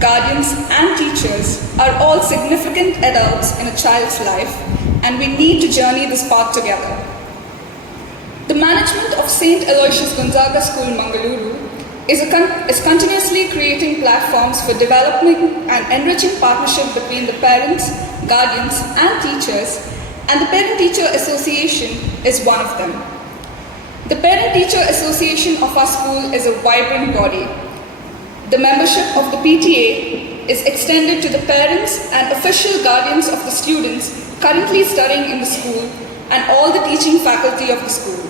guardians, and teachers are all significant adults in a child's life, and we need to journey this path together. The management of St. Aloysius Gonzaga School, Mangaluru, is continuously creating platforms for developing and enriching partnership between the parents, guardians, and teachers, and the Parent-Teacher Association is one of them. The Parent-Teacher Association of our school is a vibrant body. The membership of the PTA is extended to the parents and official guardians of the students currently studying in the school and all the teaching faculty of the school.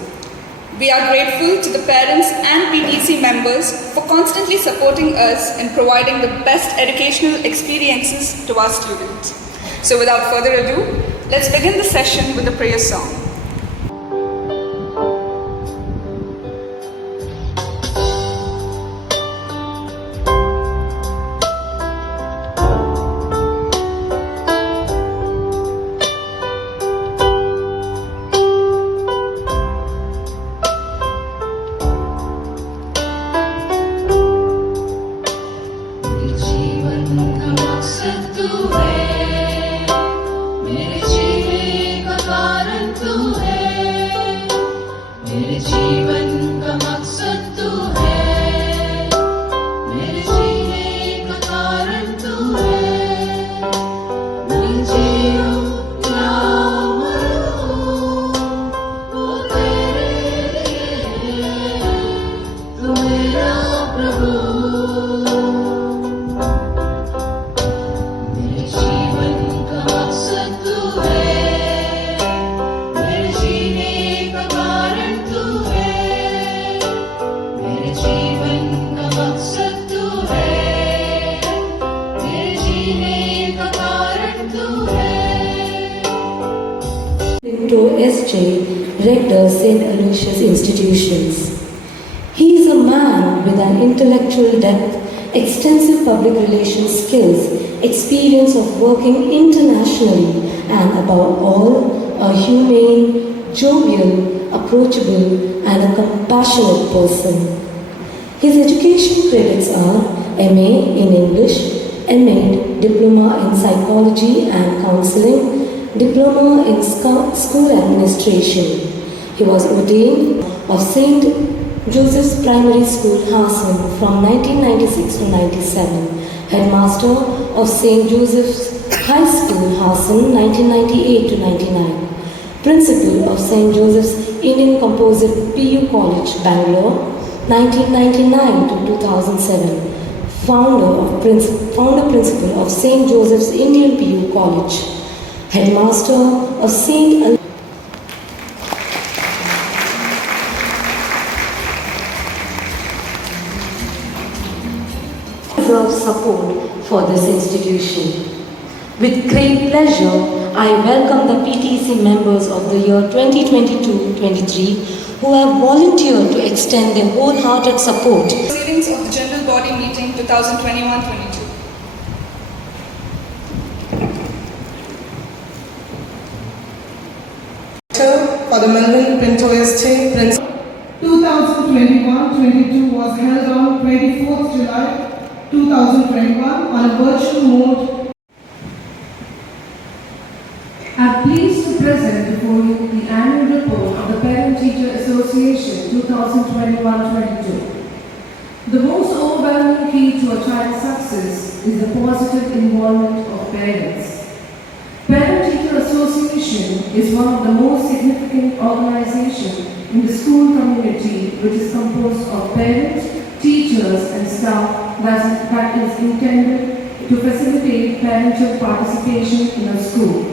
We are grateful to the parents and PTC members for constantly supporting us in providing the best educational experiences to our students. So without further ado, let's begin the session with a prayer song. Rector, St. Aloysius Institutions. He is a man with an intellectual depth, extensive public relations skills, experience of working internationally, and above all, a humane, jovial, approachable, and a compassionate person. His education credits are MA in English, MA, Diploma in Psychology and Counseling, Diploma in School Administration. He was ordained of St. Joseph's Primary School, Hassan from 1996 to 97, Headmaster of St. Joseph's High School, Hassan 1998 to 99, Principal of St. Joseph's Indian Composite PU College, Bangalore 1999 to 2007, Founder Principal of St. Joseph's Indian PU College, Headmaster of St. Deserves support for this institution. With great pleasure, I welcome the PTC members of the year 2022-23 who have volunteered to extend their wholehearted support. Proceedings of the General Body Meeting 2021-22. For the Melbourne Pinto Estate, 2021-22 was held on 24th July 2021 on a virtual mode. I'm pleased to present before you the annual report of the Parent-Teacher Association 2021-22. The most overwhelming key to a child's success is the positive involvement of parents. Parent-Teacher Association is one of the most significant organizations in the school community, which is composed of parents, teachers and staff that is intended to facilitate parental participation in a school.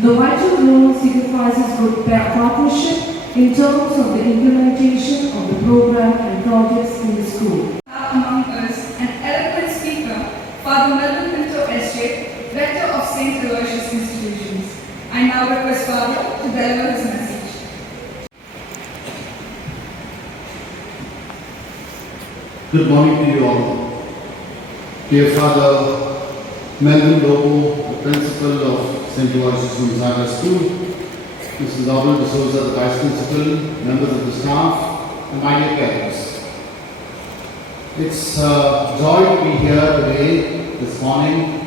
The vital role signifies good partnership in terms of the implementation of the program and projects in the school. Among us, an eloquent speaker, Father Melvin Pinto Estate, Rector of St. Aloysius Institutions. I now request Father to deliver his message. Good morning to you all. Dear Father Melvin Lobo, the Principal of St. Aloysius Gonzaga School, Mrs. Aditya, the Vice Principal, members of the staff, and my dear parents. It's a joy to be here today, this morning.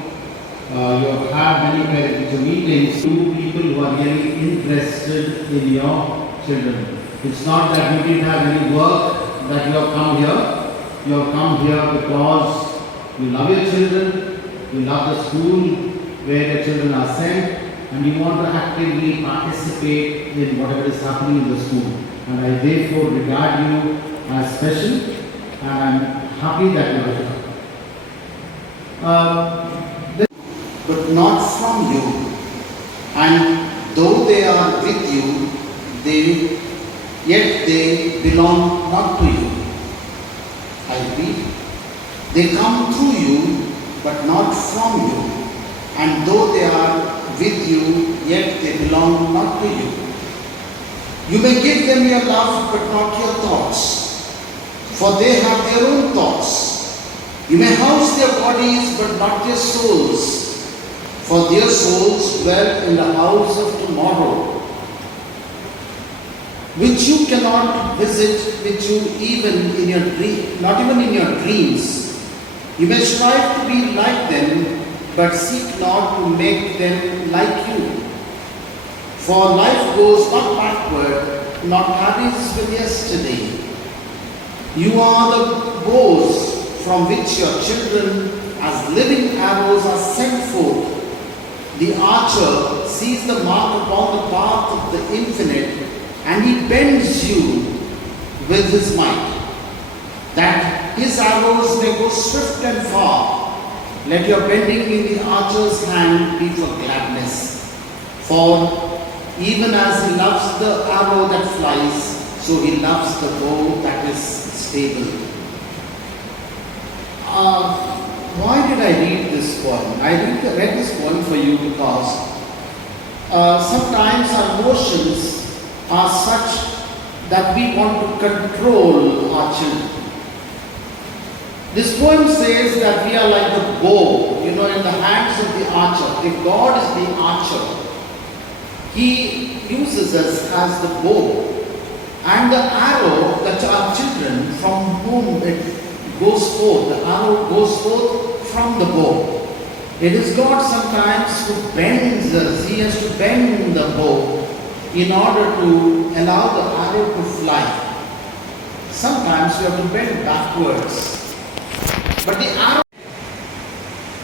You have had many parent-teacher meetings. Two people who are really interested in your children. It's not that you didn't have any work that you have come here. You have come here because you love your children, you love the school where your children are sent, and you want to actively participate in whatever is happening in the school. And I therefore regard you as special, and I'm happy that you are here. But not from you. And though they are with you, yet they belong not to you. I repeat, they come through you, but not from you. And though they are with you, yet they belong not to you. You may give them your love, but not your thoughts, for they have their own thoughts. You may house their bodies, but not their souls, for their souls dwell in the house of tomorrow, which you cannot visit, which you even in your dream, not even in your dreams. You may strive to be like them, but seek not to make them like you. For life goes not backward, nor carries with yesterday. You are the bows from which your children, as living arrows, are sent forth. The archer sees the mark upon the path of the infinite, and he bends you with his might, that his arrows may go swift and far. Let your bending in the archer's hand be for gladness. For even as he loves the arrow that flies, so he loves the bow that is stable. Why did I read this poem? I read this poem for you because sometimes our emotions are such that we want to control our children. This poem says that we are like the bow, in the hands of the archer. If God is the archer, He uses us as the bow. And the arrow that our children, from whom it goes forth, the arrow goes forth from the bow. It is God sometimes who bends us. He has to bend the bow in order to allow the arrow to fly. Sometimes we have to bend backwards. But the arrow,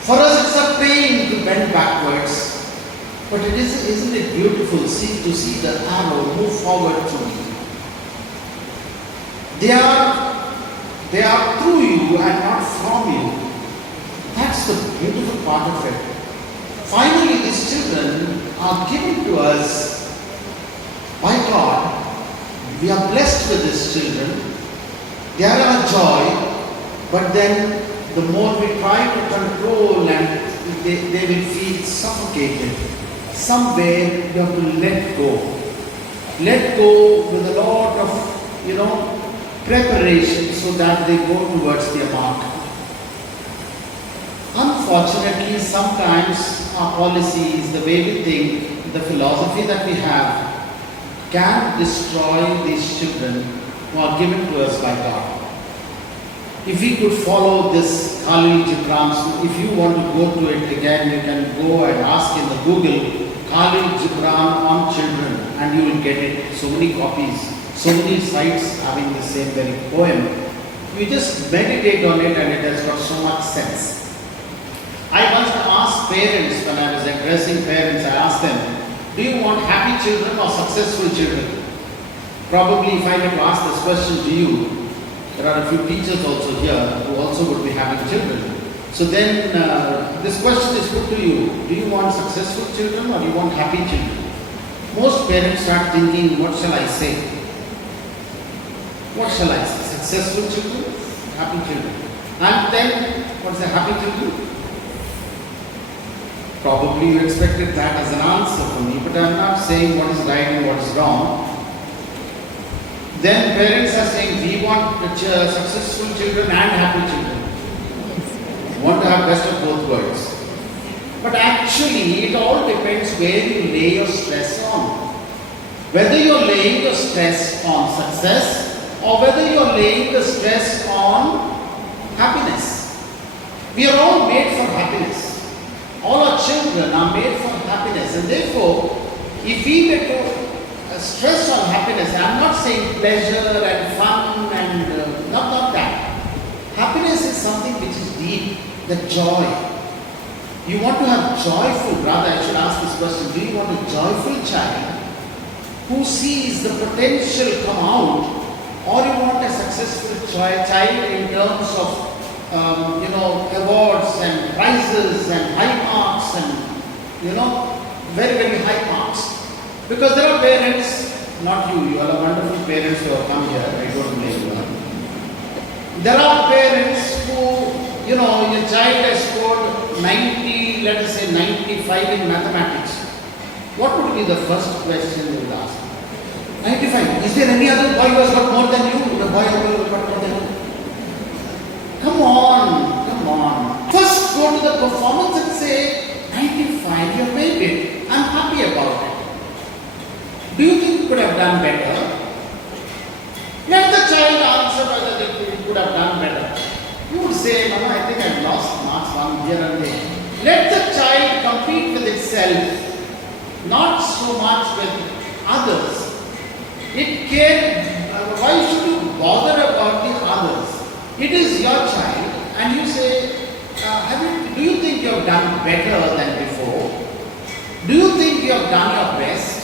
for us it's a pain to bend backwards. But isn't it beautiful to see the arrow move forward to me? They are through you and not from you. That's the beautiful part of it. Finally, these children are given to us by God. We are blessed with these children. They are our joy. But then the more we try to control and they will feel suffocated. Somewhere you have to let go. Let go with a lot of, preparation so that they go towards their mark. Unfortunately, sometimes our policies, the way we think, the philosophy that we have, can destroy these children who are given to us by God. If we could follow this Khalil Gibran's, if you want to go to it again, you can go and ask in the Google, Khalil Gibran on children, and you will get it. So many copies, so many sites having the same very poem. You just meditate on it and it has got so much sense. I once asked parents, when I was addressing parents, I asked them, do you want happy children or successful children? Probably if I were to ask this question to you, there are a few teachers also here who also would be having children. So then this question is put to you. Do you want successful children or do you want happy children? Most parents start thinking, what shall I say? What shall I say? Successful children? Happy children. And then, what's the happy children? Probably you expected that as an answer from me, but I'm not saying what is right and what is wrong. Then parents are saying, we want successful children and happy children. We want to have best of both worlds. But actually, it all depends where you lay your stress on. Whether you're laying your stress on success or whether you're laying the stress on happiness. We are all made for happiness. All our children are made for happiness, and therefore, if we were to stress on happiness, I am not saying pleasure and fun and not that. Happiness is something which is deep, the joy. You want to have joyful, rather I should ask this question, do you want a joyful child who sees the potential come out, or you want a successful child in terms of awards and prizes and high marks and very, very high marks? Because there are parents, not you, you are wonderful parents who have come here, I don't blame you. There are parents who, your child has scored 90, let us say 95 in mathematics. What would be the first question you would ask? 95. Is there any other boy who has got more than you? The boy who has got more than you? Come on. First go to the performance and say, 95, you have made it. I'm happy about it. Do you think you could have done better? Let the child answer whether they could have done better. You would say, Mama, I think I've lost marks one here and there. Let the child compete with itself, not so much with others. Why should you bother about the others? It is your child, and you say, do you think you have done better than before? Do you think you have done your best?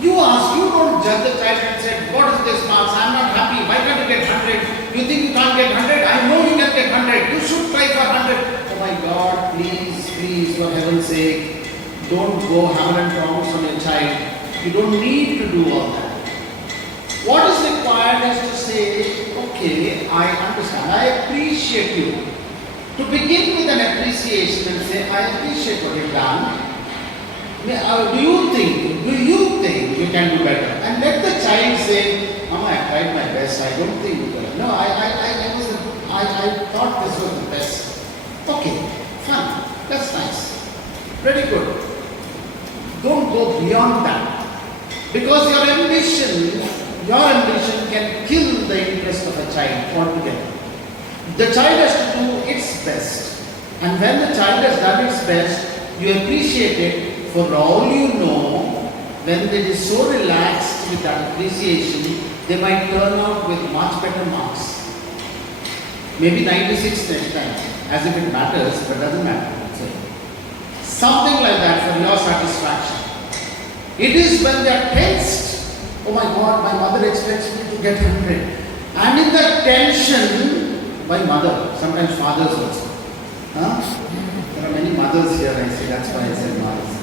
You don't judge the child and say, what is this marks? I'm not happy. Why can't you get 100? You think you can't get 100? I know you can get 100. You should try for 100. Oh my God, please, for heaven's sake, don't go hammer and tongs on your child. You don't need to do all that. What is required is to say, okay, I understand, I appreciate you. To begin with an appreciation and say, I appreciate what you've done. Do you think you can do better? And let the child say, Mama, I tried my best, I don't think you can. No, I thought this was the best. Okay, fine, that's nice. Very good. Don't go beyond that. Because your ambition can kill the interest of a child altogether. The child has to do its best. And when the child has done its best, you appreciate it. For all you know, when they is so relaxed with that appreciation, they might turn out with much better marks. Maybe 96 next time, as if it matters, but doesn't matter. Something like that for your satisfaction. It is when they are tensed. Oh my God, my mother expects me to get 100. And in that tension, my mother, sometimes fathers also. There are many mothers here, I say, that's why I said mothers.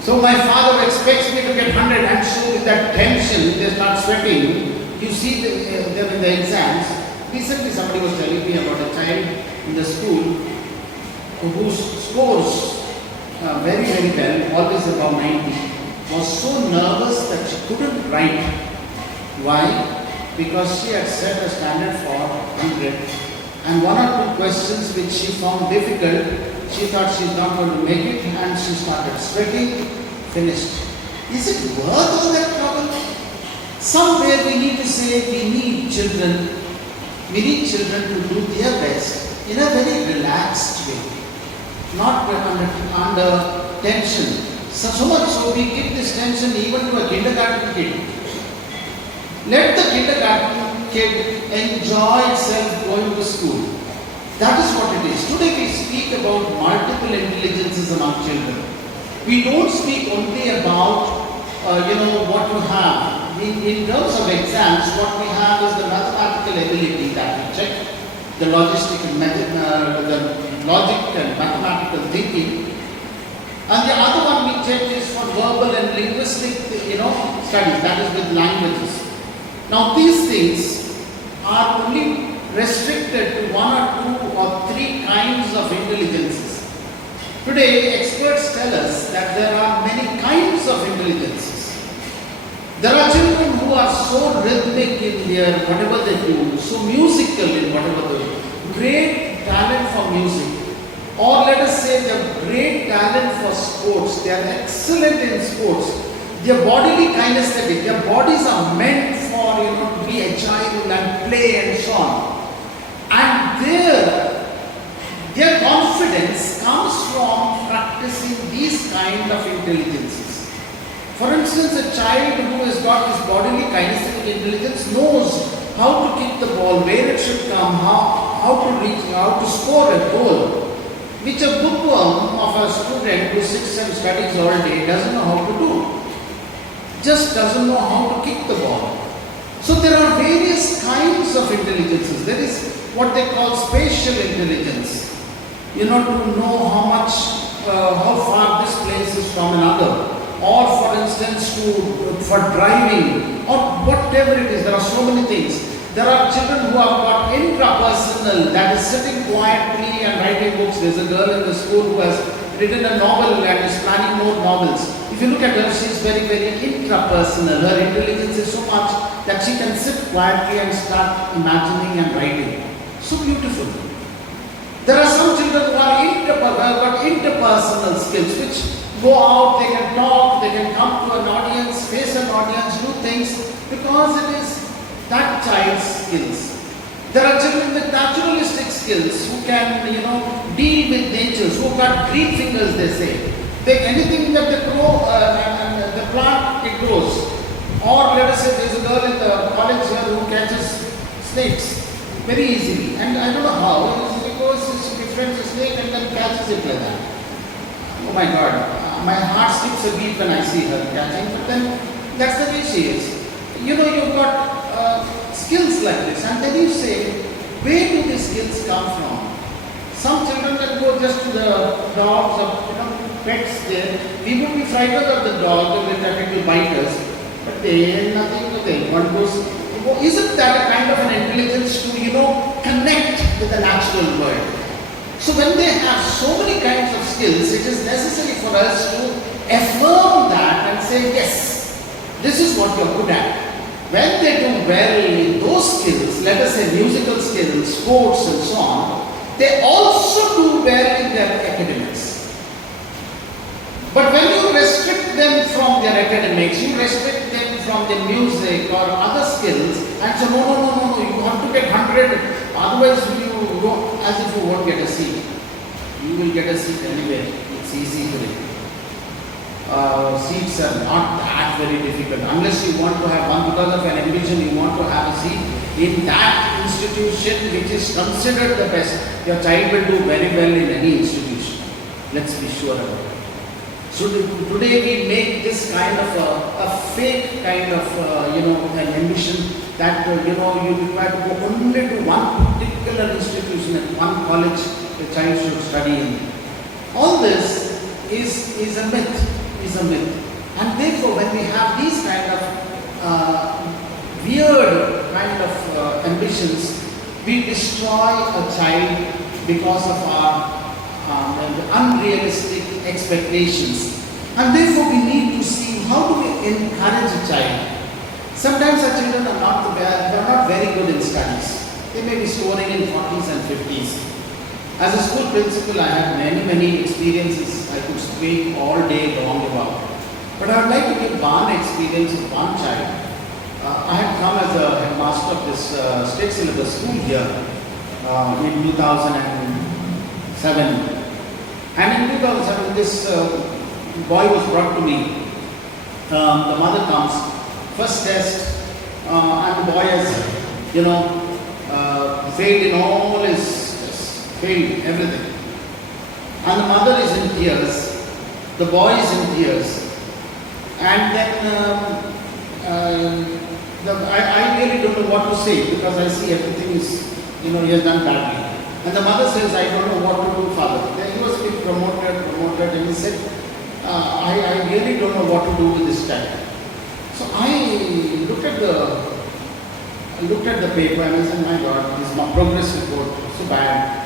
So my father expects me to get 100, and so with that tension, they start sweating. You see them in the exams. Recently somebody was telling me about a child in the school who scores very, very well, always above 90, was so nervous that she couldn't write. Why? Because she had set a standard for 100, and one or two questions which she found difficult, she thought she's not going to make it, and she started sweating, finished. Is it worth all that trouble? Somewhere we need to say we need children to do their best in a very relaxed way, not under tension. So much so we give this tension even to a kindergarten kid. Let the kindergarten kid enjoy itself going to school. That is what it is. Today we speak about multiple intelligences among children. We don't speak only about what you have. In terms of exams, what we have is the mathematical ability that we check, the logistic and logic and mathematical thinking. And the other one we check is for verbal and linguistic, studies, that is with languages. Now these things are only restricted to one or two or three kinds of intelligences. Today, experts tell us that there are many kinds of intelligences. There are children who are so rhythmic in their whatever they do, so musical in whatever they do, great talent for music. Or let us say they have great talent for sports, they are excellent in sports. Their bodily kinesthetic, their bodies are meant for to be agile and play and so on. And And their confidence comes from practicing these kind of intelligences. For instance, a child who has got his bodily kinesthetic intelligence knows how to kick the ball, where it should come, how to reach, how to score a goal, which a bookworm of a student who sits and studies all day doesn't know how to do. Just doesn't know how to kick the ball. So there are various kinds of intelligences. There is what they call spatial intelligence. To know how far this place is from another. Or for instance, for driving, or whatever it is. There are so many things. There are children who have got intrapersonal, that is sitting quietly and writing books. There's a girl in the school who has written a novel and is planning more novels. If you look at her, she is very, very intrapersonal. Her intelligence is so much that she can sit quietly and start imagining and writing. So beautiful. There are some children who have got interpersonal skills, which go out, they can talk, they can come to an audience, face an audience, do things, because it is that child's skills. There are children with naturalistic skills who can, deal with nature, who got green fingers, they say. Anything that they grow, and the plant, it grows. Or let us say there is a girl in the college here who catches snakes very easily. And I don't know how, she goes, she befriends a snake and then catches it like that. Oh my God, my heart skips a beat when I see her catching, but then that's the way she is. You've got skills like this, and then you say, where do these skills come from? Some children that go just to the dogs or pets there, we would be frightened of the dog that it will bite us, but they nothing to them. One goes, isn't that a kind of an intelligence to connect with the natural world? So when they have so many kinds of skills, it is necessary for us to affirm that and say, yes, this is what you are good at. When they do well in those skills, let us say musical skills, sports and so on, they also do well in their academics. But when you restrict them from their academics, you restrict them from their music or other skills and say, no, you have to get 100, otherwise you go as if you won't get a seat. You will get a seat anyway, it's easy for you. Seats are not that very difficult unless you want to have one because of an ambition, you want to have a seat in that institution which is considered the best. Your child will do very well in any institution. Let's be sure about it. So today we make this kind of a fake kind of an ambition that you require to go only to one particular institution at one college the child should study in. All this is a myth. And therefore when we have these kind of weird kind of ambitions, we destroy a child because of our unrealistic expectations. And therefore we need to see how do we encourage a child. Sometimes our children are not very good in studies. They may be scoring in 40s and 50s. As a school principal, I have many experiences I could speak all day long about. But I would like to give one experience of one child. I had come as a headmaster of this state syllabus school here in 2007. And in 2007, this boy was brought to me. The mother comes, first test, and the boy has, failed in all his failed everything. And the mother is in tears, the boy is in tears. And then I really don't know what to say because I see everything is, he has done badly. And the mother says, I don't know what to do, father. Then he was being promoted, and he said, I really don't know what to do with this child. So I looked at the paper and I said, my God, this progress report, so bad.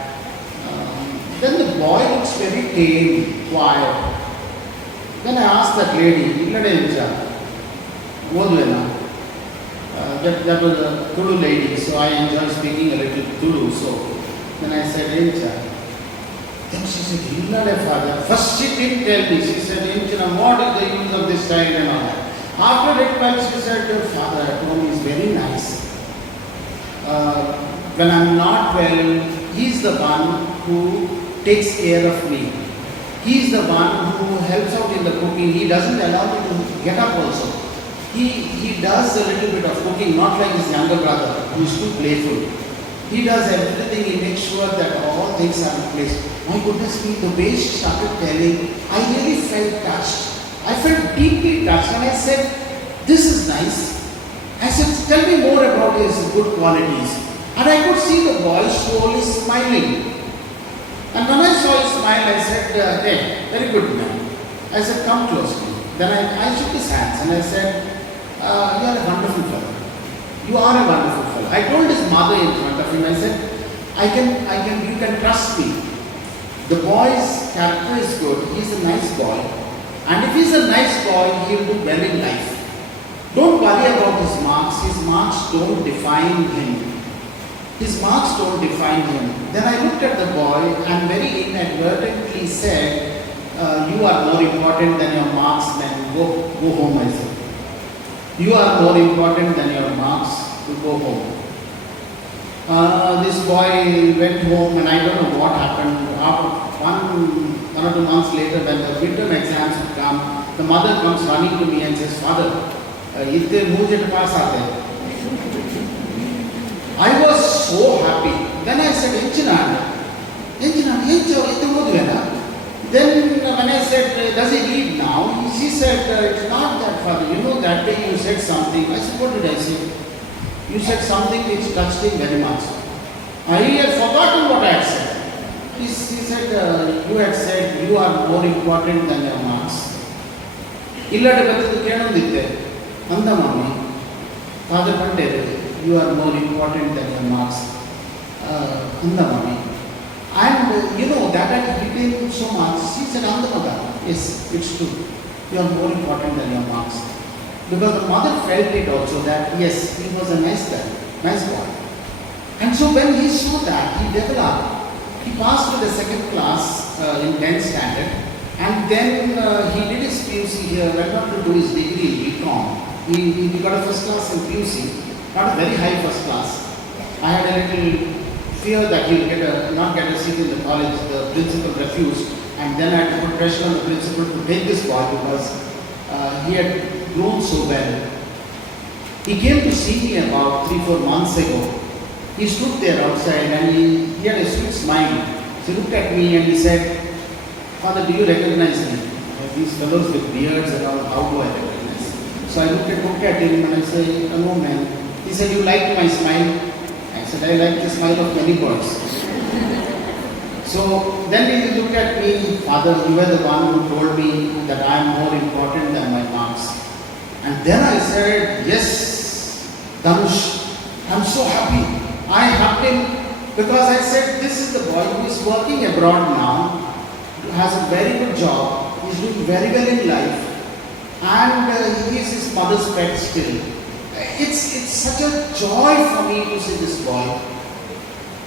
Then the boy looks very tame, quiet. Then I asked that lady, that was a Tulu lady, so I enjoy speaking a little Tulu. So then I said, Incha. Then she said, father. First she didn't tell me. She said, Incha, what is the use of this child and all that. After it, but she said, father at home is very nice. When I'm not well, he's the one who takes care of me. He's the one who helps out in the cooking. He doesn't allow me to get up also. He does a little bit of cooking, not like his younger brother, who is too playful. He does everything, he makes sure that all things are in place. My goodness me, the way she started telling, I really felt touched. I felt deeply touched, and I said, this is nice. I said, tell me more about his good qualities. And I could see the boy slowly smiling. And when I saw his smile, I said, hey, very good man. I said, come close to me. Then I shook his hands and I said, you are a wonderful fellow. You are a wonderful fellow. I told his mother in front of him, I said, you can trust me. The boy's character is good. He's a nice boy. And if he's a nice boy, he'll do well in life. Don't worry about his marks. His marks don't define him. His marks don't define him. Then I looked at the boy and very inadvertently said, you are more important than your marks, then go home, I said. You are more important than your marks, to go home. This boy went home and I don't know what happened. After one or 2 months later, when the midterm exams would come, the mother comes running to me and says, Father, itne mujhe pass aate. I was so happy. Then I said, Then when I said, does he read now? She said, it's not that, Father. You know, that day you said something. I said, what did I say? You said something which touched him very much. I had forgotten what I had said. He said, you had said you are more important than your marks. Anda mommy, Father Pandit, you are more important than your marks. Anda mommy. And you know, that had hit him so much. She said, Anda mother, yes, it's true. You are more important than your marks. Because the mother felt it also that, yes, he was a nice guy, nice boy. And so when he saw that, he developed. He passed to the second class in 10th standard. And then he did his PUC here, went on to do his degree in BCom. He got a first class in PUC, not a very high first class. I had a little fear that he will not get a seat in the college. The principal refused. And then I had to put pressure on the principal to take this boy because he had grown so well. He came to see me about 3-4 months ago. He stood there outside and he had a sweet smile. He looked at me and he said, Father, do you recognize me? These fellows with beards and all, how do I recognize? So I looked at him and I said, no man. He said, you liked my smile? I said, I like the smile of many boys. So then he looked at me, Father, you were the one who told me that I am more important than my marks. And then I said, yes, Dhanush, I am so happy. I hugged him because I said, this is the boy who is working abroad now, has a very good job, he is doing very well in life, and he is his mother's pet still. It's such a joy for me to see this boy,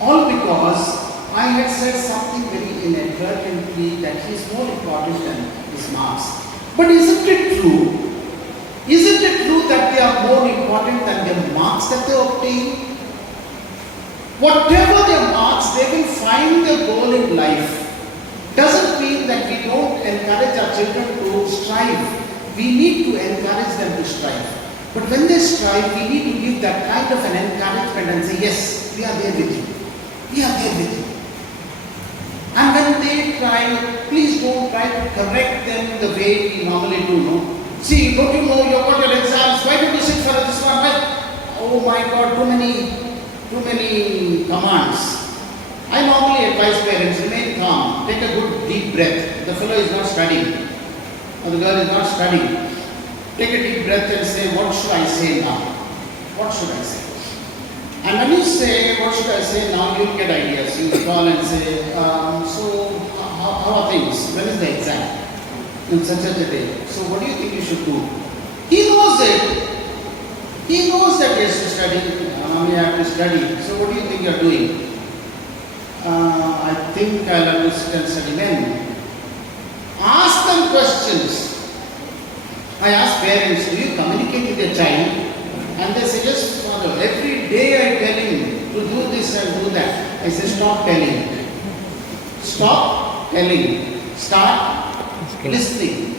all because I had said something very inadvertently that he is more important than his marks. But isn't it true? Isn't it true that they are more important than their marks that they obtain? Whatever their marks, they will find their goal in life. Doesn't mean that we don't encourage our children to strive. We need to encourage them to strive. But when they strive, we need to give that kind of an encouragement and say, yes, we are there with you. We are there with you. And when they try, please don't try to correct them the way we normally do. No? See, don't you know, you've got your exams, why don't you sit for this one? Oh my God, too many commands. I normally advise parents, remain calm, take a good deep breath. The fellow is not studying, or the girl is not studying. Take a deep breath and say, what should I say now? What should I say? And when you say, what should I say now, you'll get ideas. You call and say, so how are things? When is the exam? In such a day. So what do you think you should do? He knows it. He knows that he has to study. Mommy, I have to study. So what do you think you are doing? I think I'll have to sit and study. When? Ask them questions. I ask parents, do you communicate with your child? And they say, yes, Father, every day I tell him to do this and do that. I say stop telling. Stop telling. Start listening.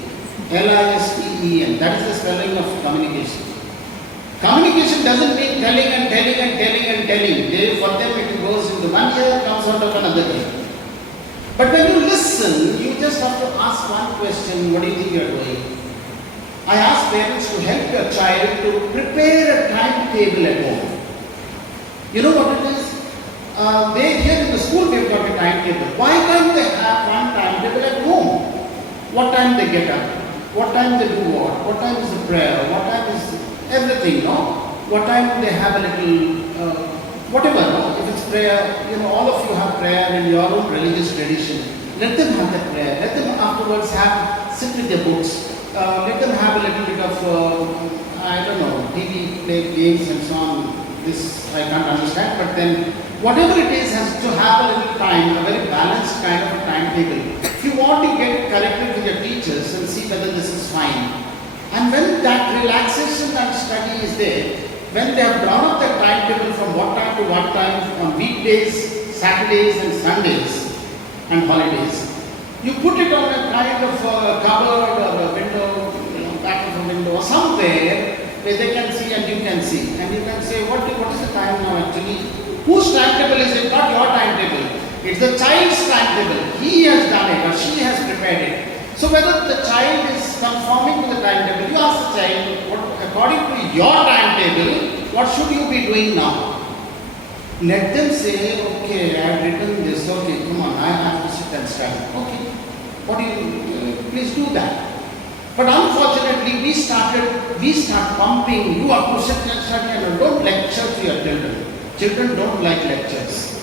L-I-S-T-E-N. That is the spelling of communication. Communication doesn't mean telling and telling and telling and telling. For them it goes into one ear, comes out of another ear. But when you listen, you just have to ask one question, what do you think you are doing? I ask parents to help your child to prepare a timetable at home. You know what it is? Here in the school we've got a timetable. Why can't they have one timetable at home? What time they get up? What time they do what? What time is the prayer? What time is everything, no? What time they have a little, whatever, no? If it's prayer, all of you have prayer in your own religious tradition. Let them have that prayer. Let them afterwards sit with their books. Let them have a little bit of, TV, play games and so on. This I can't understand, but then whatever it is has to have a little time, a very balanced kind of a timetable. If you want to get corrected with your teachers and see whether this is fine. And when that relaxation and study is there, when they have drawn up the timetable from what time to what time on weekdays, Saturdays and Sundays and holidays, you put it on a kind of cupboard or a window, back of a window or somewhere where they can see and you can see. And you can say, what is the time now actually? Whose timetable is it? Not your timetable. It's the child's timetable. He has done it or she has prepared it. So whether the child is conforming to the timetable, you ask the child, according to your timetable, what should you be doing now? Let them say, okay, I have written this, okay, come on, I have to sit and study. Okay, please do that. But unfortunately, we start pumping, you have to sit and study, and don't lecture to your children. Children don't like lectures.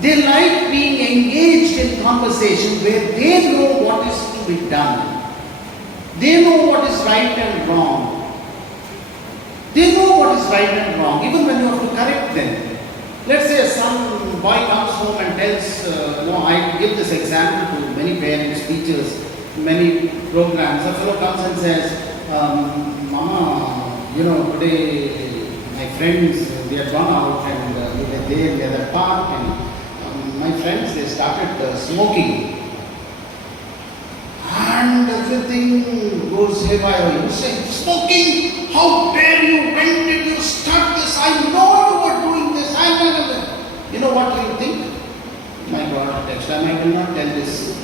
They like being engaged in conversation where they know what is to be done. They know what is right and wrong. They know what is right and wrong, even when you have to correct them. Let's say some boy comes home and tells, I give this example to many parents, teachers, many programs. A fellow comes and says, Mama, today my friends, they had gone out and we were there, we had a park and my friends, they started smoking. And everything goes haywire. You say, smoking? How dare you? When did you start this? I know you were doing this. You know what you think? My God, next time I will not tell this.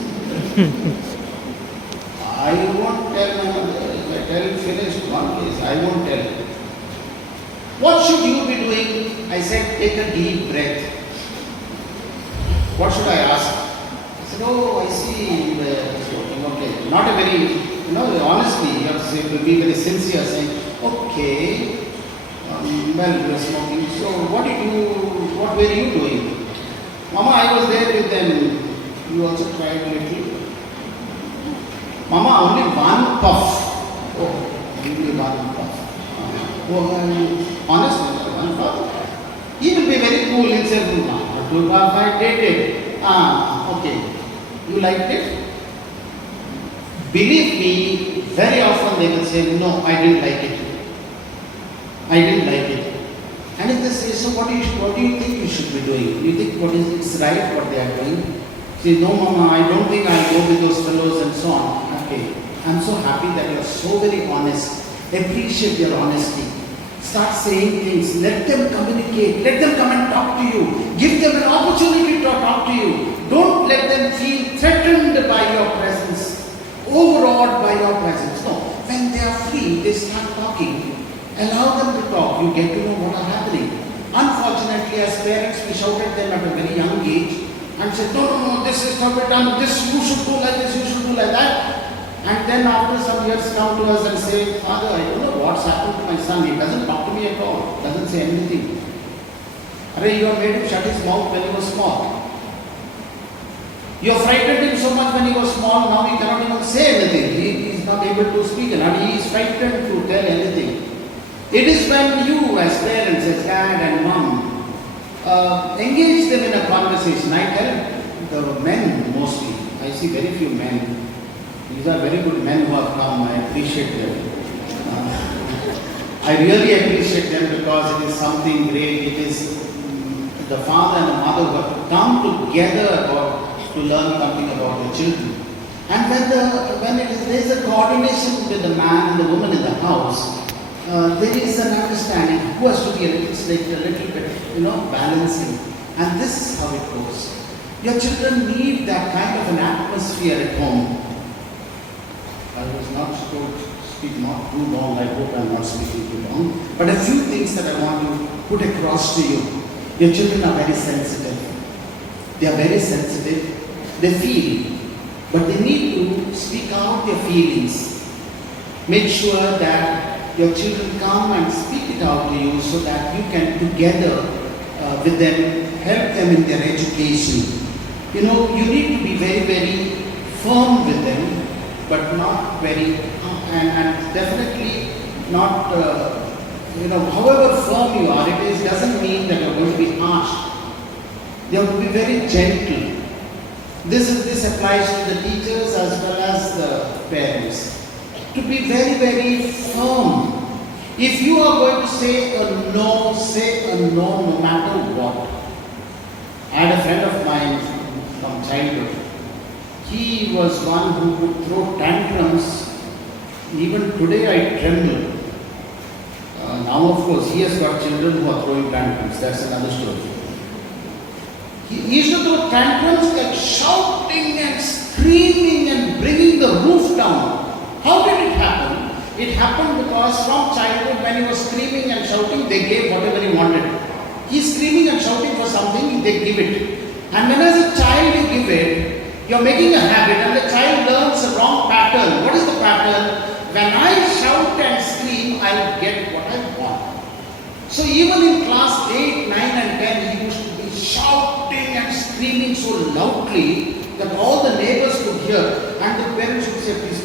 I won't tell my mother. If I tell finished one case, I won't tell. What should you be doing? I said, take a deep breath. What should I ask? I said, I see you were smoking. Okay. Not a very, honestly, you have to say, to be very sincere, saying, okay, you were smoking. So what were you doing? Mama, I was there with them. You also tried a little. Mama, only one puff. Oh, only one puff. Honestly, one puff. He will be very cool in saying, two puff I did it. Okay. You liked it? Believe me, very often they will say, no, I didn't like it. I didn't like it. And if they say, so what do you think you should be doing? Do you think it's right what they are doing? Say, no mama, I don't think I'll go with those fellows and so on. Okay. I'm so happy that you're so very honest. Appreciate your honesty. Start saying things. Let them communicate. Let them come and talk to you. Give them an opportunity to talk to you. Don't let them feel threatened by your presence, overawed by your presence. No. When they are free, they start talking. Allow them to talk. You get to know what are happening. Unfortunately, as parents, we shout at them at a very young age and said, no, this is how we're done. This, you should do like this, you should do like that. And then after some years come to us and say, Father, I don't know what's happened to my son. He doesn't talk to me at all. Doesn't say anything. You have made him shut his mouth when he was small. You have frightened him so much when he was small, now he cannot even say anything. He is not able to speak and he is frightened to tell anything. It is when you as parents, as dad and mom, engage them in a conversation. I tell the men mostly, I see very few men. These are very good men who have come. I appreciate them. I really appreciate them because it is something great. It is the father and the mother who have to come together to learn something about the children. And when there is a coordination with the man and the woman in the house, there is an understanding who has to be a little bit, balancing. And this is how it goes. Your children need that kind of an atmosphere at home. I was not told to speak not too long. I hope I am not speaking too long. But a few things that I want to put across to you. Your children are very sensitive. They are very sensitive. They feel. But they need to speak out their feelings. Make sure that your children come and speak it out to you so that you can together with them help them in their education. You need to be very, very firm with them, but not very, and definitely not, however firm you are, doesn't mean that you're going to be harsh. You have to be very gentle. This applies to the teachers as well as the parents. To be very, very firm. If you are going to say a no no matter what. I had a friend of mine from childhood. He was one who would throw tantrums. Even today I tremble. Now of course he has got children who are throwing tantrums. That's another story. He used to throw tantrums like shouting and screaming and bringing the roof down. How did it happen? It happened because from childhood when he was screaming and shouting, they gave whatever he wanted. He's screaming and shouting for something, they give it. And when as a child you give it, you're making a habit and the child learns a wrong pattern. What is the pattern? When I shout and scream, I'll get what I want. So even in class 8, 9 and 10, he used to be shouting and screaming so loudly that all the neighbors could hear. And the parents would say, please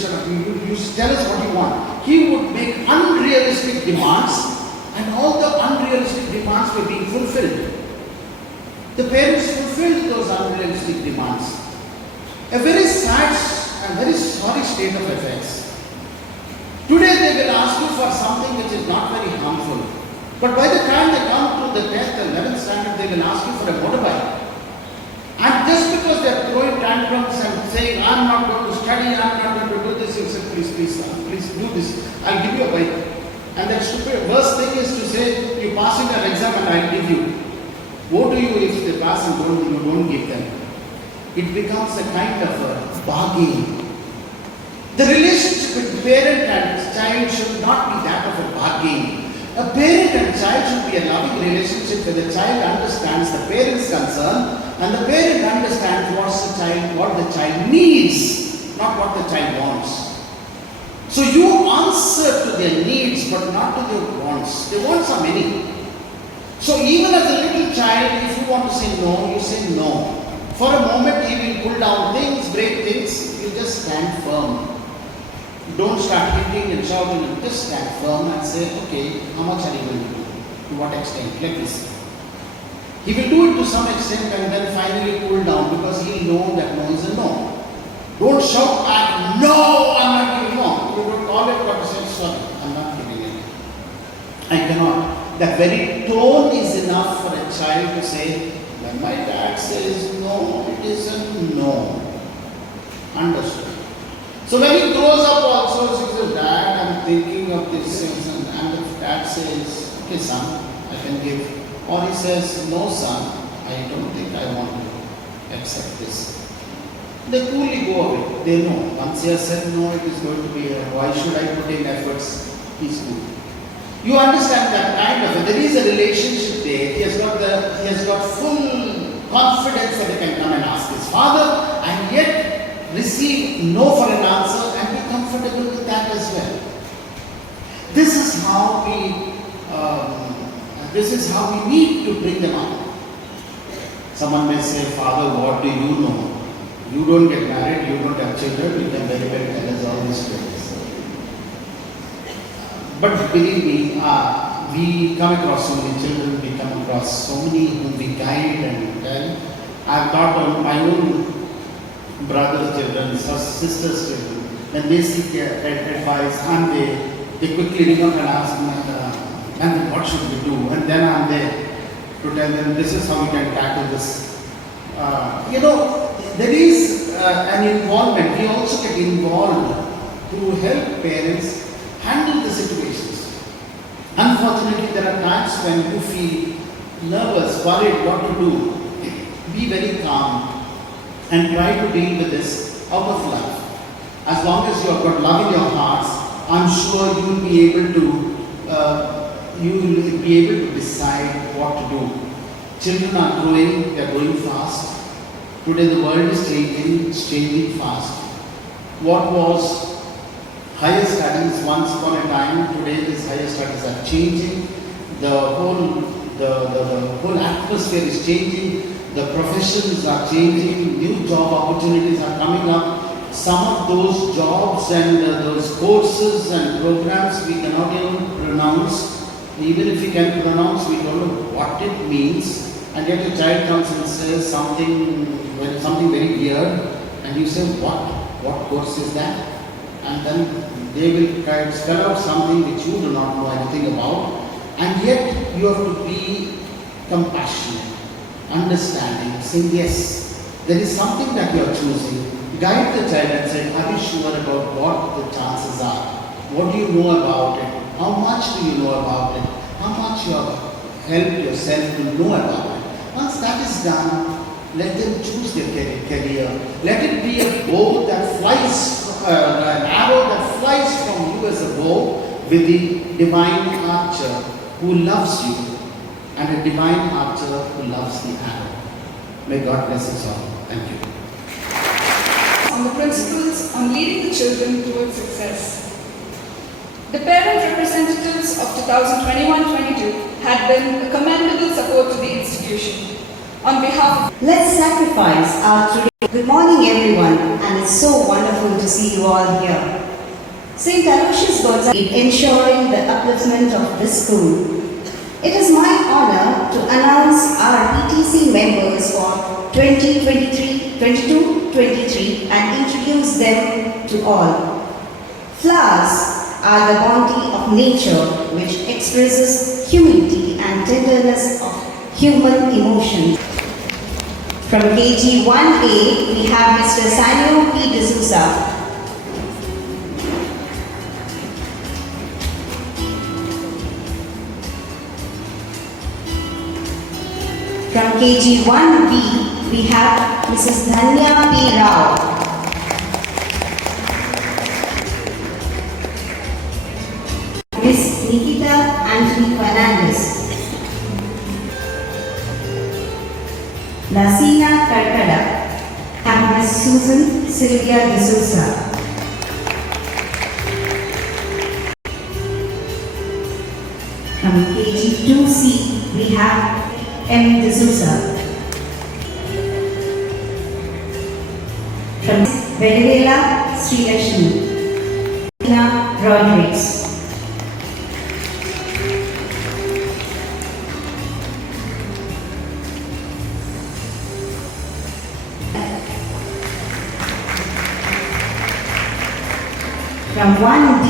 shut up. You tell us what you want. He would make unrealistic demands and all the unrealistic demands were being fulfilled. The parents fulfilled those unrealistic demands. A very sad and very sorry state of affairs. Today they will ask you for something which is not very harmful. But by the time they come to the 10th and 11th standard, they will ask you for a motorbike. And just because they are throwing tantrums and saying, I'm not going to study, I'm not going to do this, you say, please do this, I'll give you a bike. And that stupid, worst thing is to say, you pass in your exam and I'll give you. Woe to you if they pass and you don't give them. It becomes a kind of a bargain. The relationship with parent and child should not be that of a bargain. A parent and child should be a loving relationship where the child understands the parent's concern and the parent understands what the child needs, not what the child wants. So you answer to their needs but not to their wants. Their wants are many. So even as a little child, if you want to say no, you say no. For a moment he will pull down things, break things, you just stand firm. Don't start hitting and shouting, just stand firm and say, okay, how much are you going to do? To what extent? Let me see. He will do it to some extent and then finally pull down because he will know that no is a no. Don't shout back, no, I'm not giving no. You don't call it but say, sorry, I'm not giving it. I cannot. That very tone is enough for a child to say, when my dad says no, it is a no. Understood. So when he grows up also, he says, Dad, I'm thinking of this things, and the dad says, okay son, I can give. Or he says, no son, I don't think I want to accept this. They coolly go away. They know. Once he has said no, it is going to be, why should I put in efforts? He's cool. You understand that kind of, there is a relationship there. He has got full confidence that he can come and ask his father and yet receive no for an answer and be comfortable with that as well. This is how we need to bring them up. Someone may say, Father, what do you know? You don't get married, you don't have children, you can very well tell us all these stories. But believe me, we come across so many children, we come across so many whom we guide and tell. I've thought of my own brother's children, sister's children, when they seek advice and they quickly ring up and ask me, and what should we do? And then I'm there. to tell them this is how you can tackle this. There is an involvement. We also get involved to help parents handle the situations. Unfortunately, there are times when you feel nervous, worried what to do. Be very calm and try to deal with this out of love. As long as you have got love in your hearts, I'm sure you will be able to decide what to do. Children are growing, they are growing fast. Today the world is changing, it's changing fast. What was higher studies once upon a time, today these higher studies are changing. The whole atmosphere is changing. The professions are changing. New job opportunities are coming up. Some of those jobs and those courses and programs we cannot even pronounce. Even if we can pronounce, we don't know what it means. And yet a child comes and says something very weird, and you say, what course is that? And then they will try to spell out something which you do not know anything about. And yet you have to be compassionate, understanding, saying yes, there is something that you are choosing. Guide the child and say, are you sure about what the chances are? What do you know about it? How much do you know about it? How much you have helped yourself to know about it? Once that is done, let them choose their career. Let it be a bow that flies, an arrow that flies from you as a bow with the divine archer who loves you and a divine archer who loves the arrow. May God bless us all. Thank you. On the principles on leading the children towards success. The parent representatives of 2021-22 had been a commendable support to the institution. On behalf of Let's sacrifice our today. Good morning everyone, and it's so wonderful to see you all here. St. Aloysius Gonzaga ensuring the upliftment of this school. It is my honor to announce our PTC members for 2022-23 and introduce them to all. Flowers are the bounty of nature which expresses humility and tenderness of human emotion. From KG 1A, we have Mr. Samuel P. D'Souza. From KG 1B, we have Mrs. Dhanya P. Rao. Ms. Nikita Anthony Fernandez. Lasina Karkada. And Ms. Susan Sylvia D'Souza. From KG 2C, we have M. D'Souza. From Venezuela, Sri Lashmi. Tina Rodriguez. From 1D,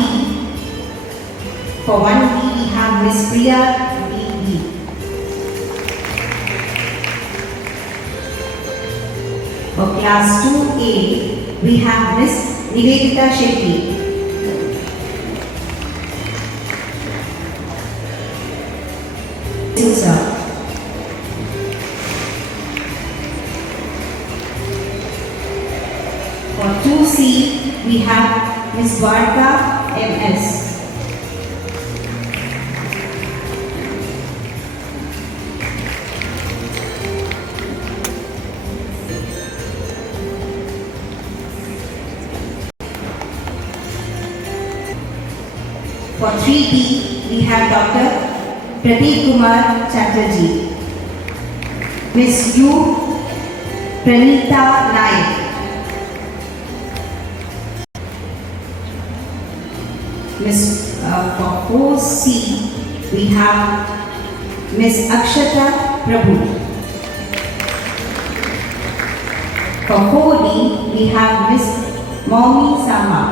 for 1D we have Ms. Priya B. For class 2A, we have Ms. Nivedita Shetty. For 2C, we have Ms. Varka MS. For 3B, we have Dr. Pradeep Kumar Chatterjee. Ms. U. Pranita Naik. For 4C, we have Ms. Akshata Prabhu. For 4D, we have Ms. Momi Sama.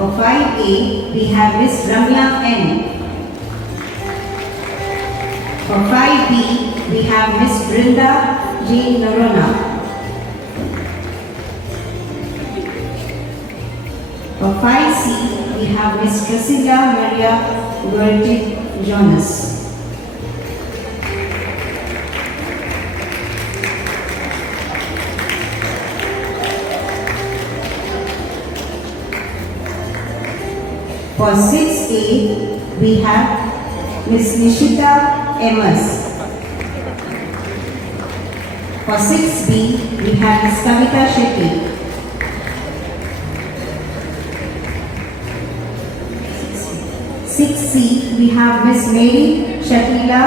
For 5A, we have Miss Ramya N. For 5B, we have Miss Brinda J. Narona. For 5C, we have Miss Priscilla Maria Vertig Jonas. For 6A, we have Miss Nishita M.S. For 6B, we have Miss Kavita Shetty. 6C, we have Miss Mary Shatila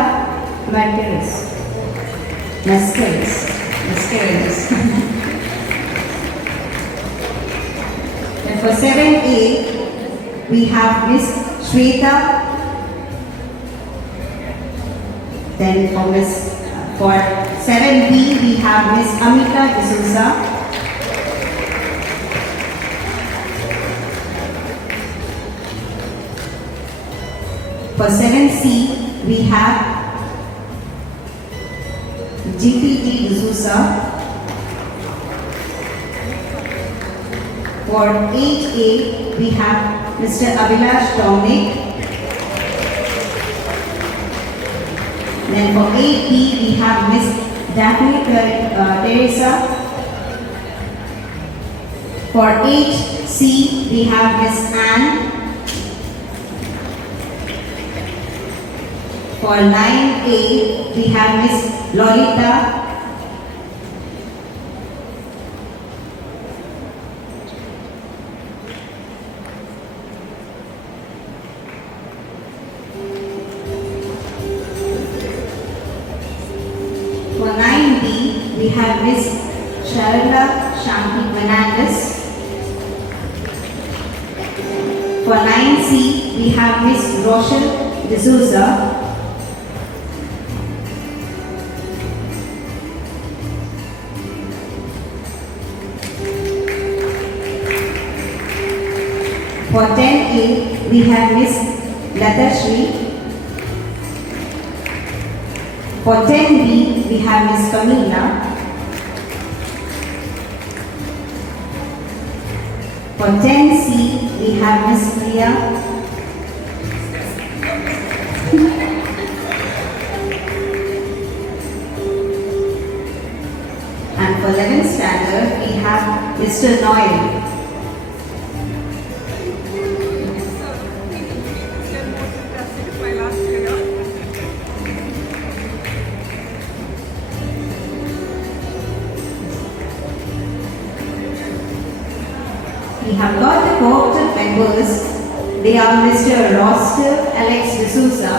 Mascares. And for 7A, we have Miss Shweta. Then for 7B, we have Miss Amita D'Souza. For 7C, we have GPT D'Souza. For 8A, we have Mr. Abhilash Dominic. Then for 8B, we have Miss Daphne Teresa. For 8C, we have Miss Anne. For 9A, we have Miss Lolita. For 9B, we have Miss Sharada Shanti Fernandez. For 9C, we have Miss Rochelle D'Souza. For 10A, we have Miss Latashri. For 10B, we have Miss Camila. For 10C, we have Miss Priya. And for 11th standard, we have Mr. Noel. We have got the co-opted members. They are Mr. Roster Alex D'Souza,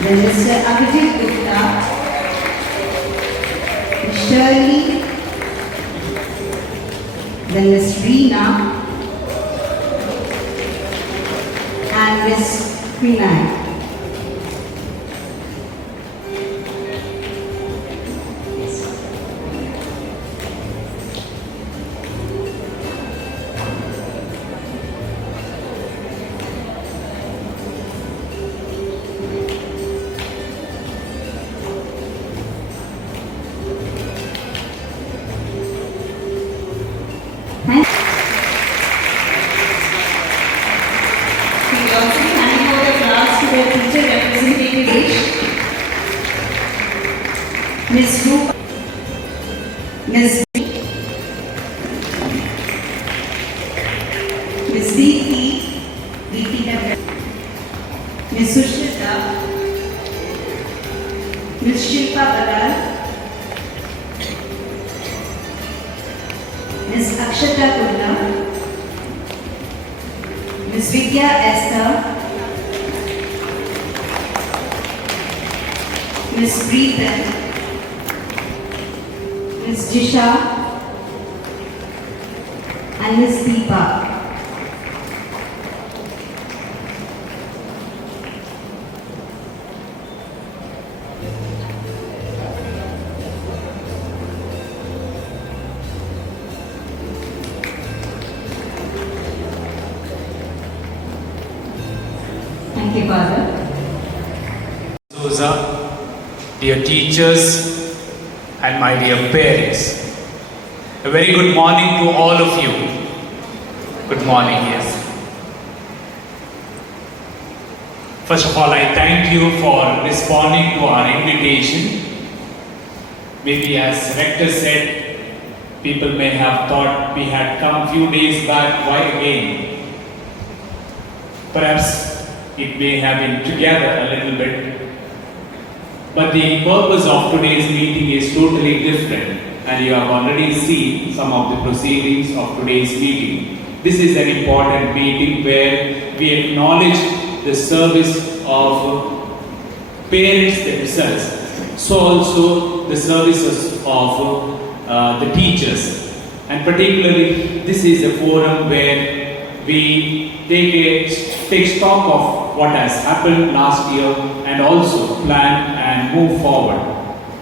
then Mr. Abhijit Gupta, Ms. Shirley, then Ms. Reena, and Ms. Pranay. Ms. Rupa, Ms. Ms. DP, Ms. Sushita, Ms. Shilpa Badal, Ms. Akshata Kurla, Ms. Vidya Esther, Ms. Preetan, Ms. Jisha, and Ms. Deepa. Thank you, Father. Dear teachers, and my dear parents, a very good morning to all of you. Good morning, yes. First of all, I thank you for responding to our invitation. Maybe as Rector said, people may have thought we had come few days back, why again? Perhaps it may have been together a little bit. But the purpose of today's meeting is totally different, and you have already seen some of the proceedings of today's meeting. This is an important meeting where we acknowledge the service of parents themselves, so also the services of the teachers. And particularly, this is a forum where we take stock of what has happened last year and also plan and move forward.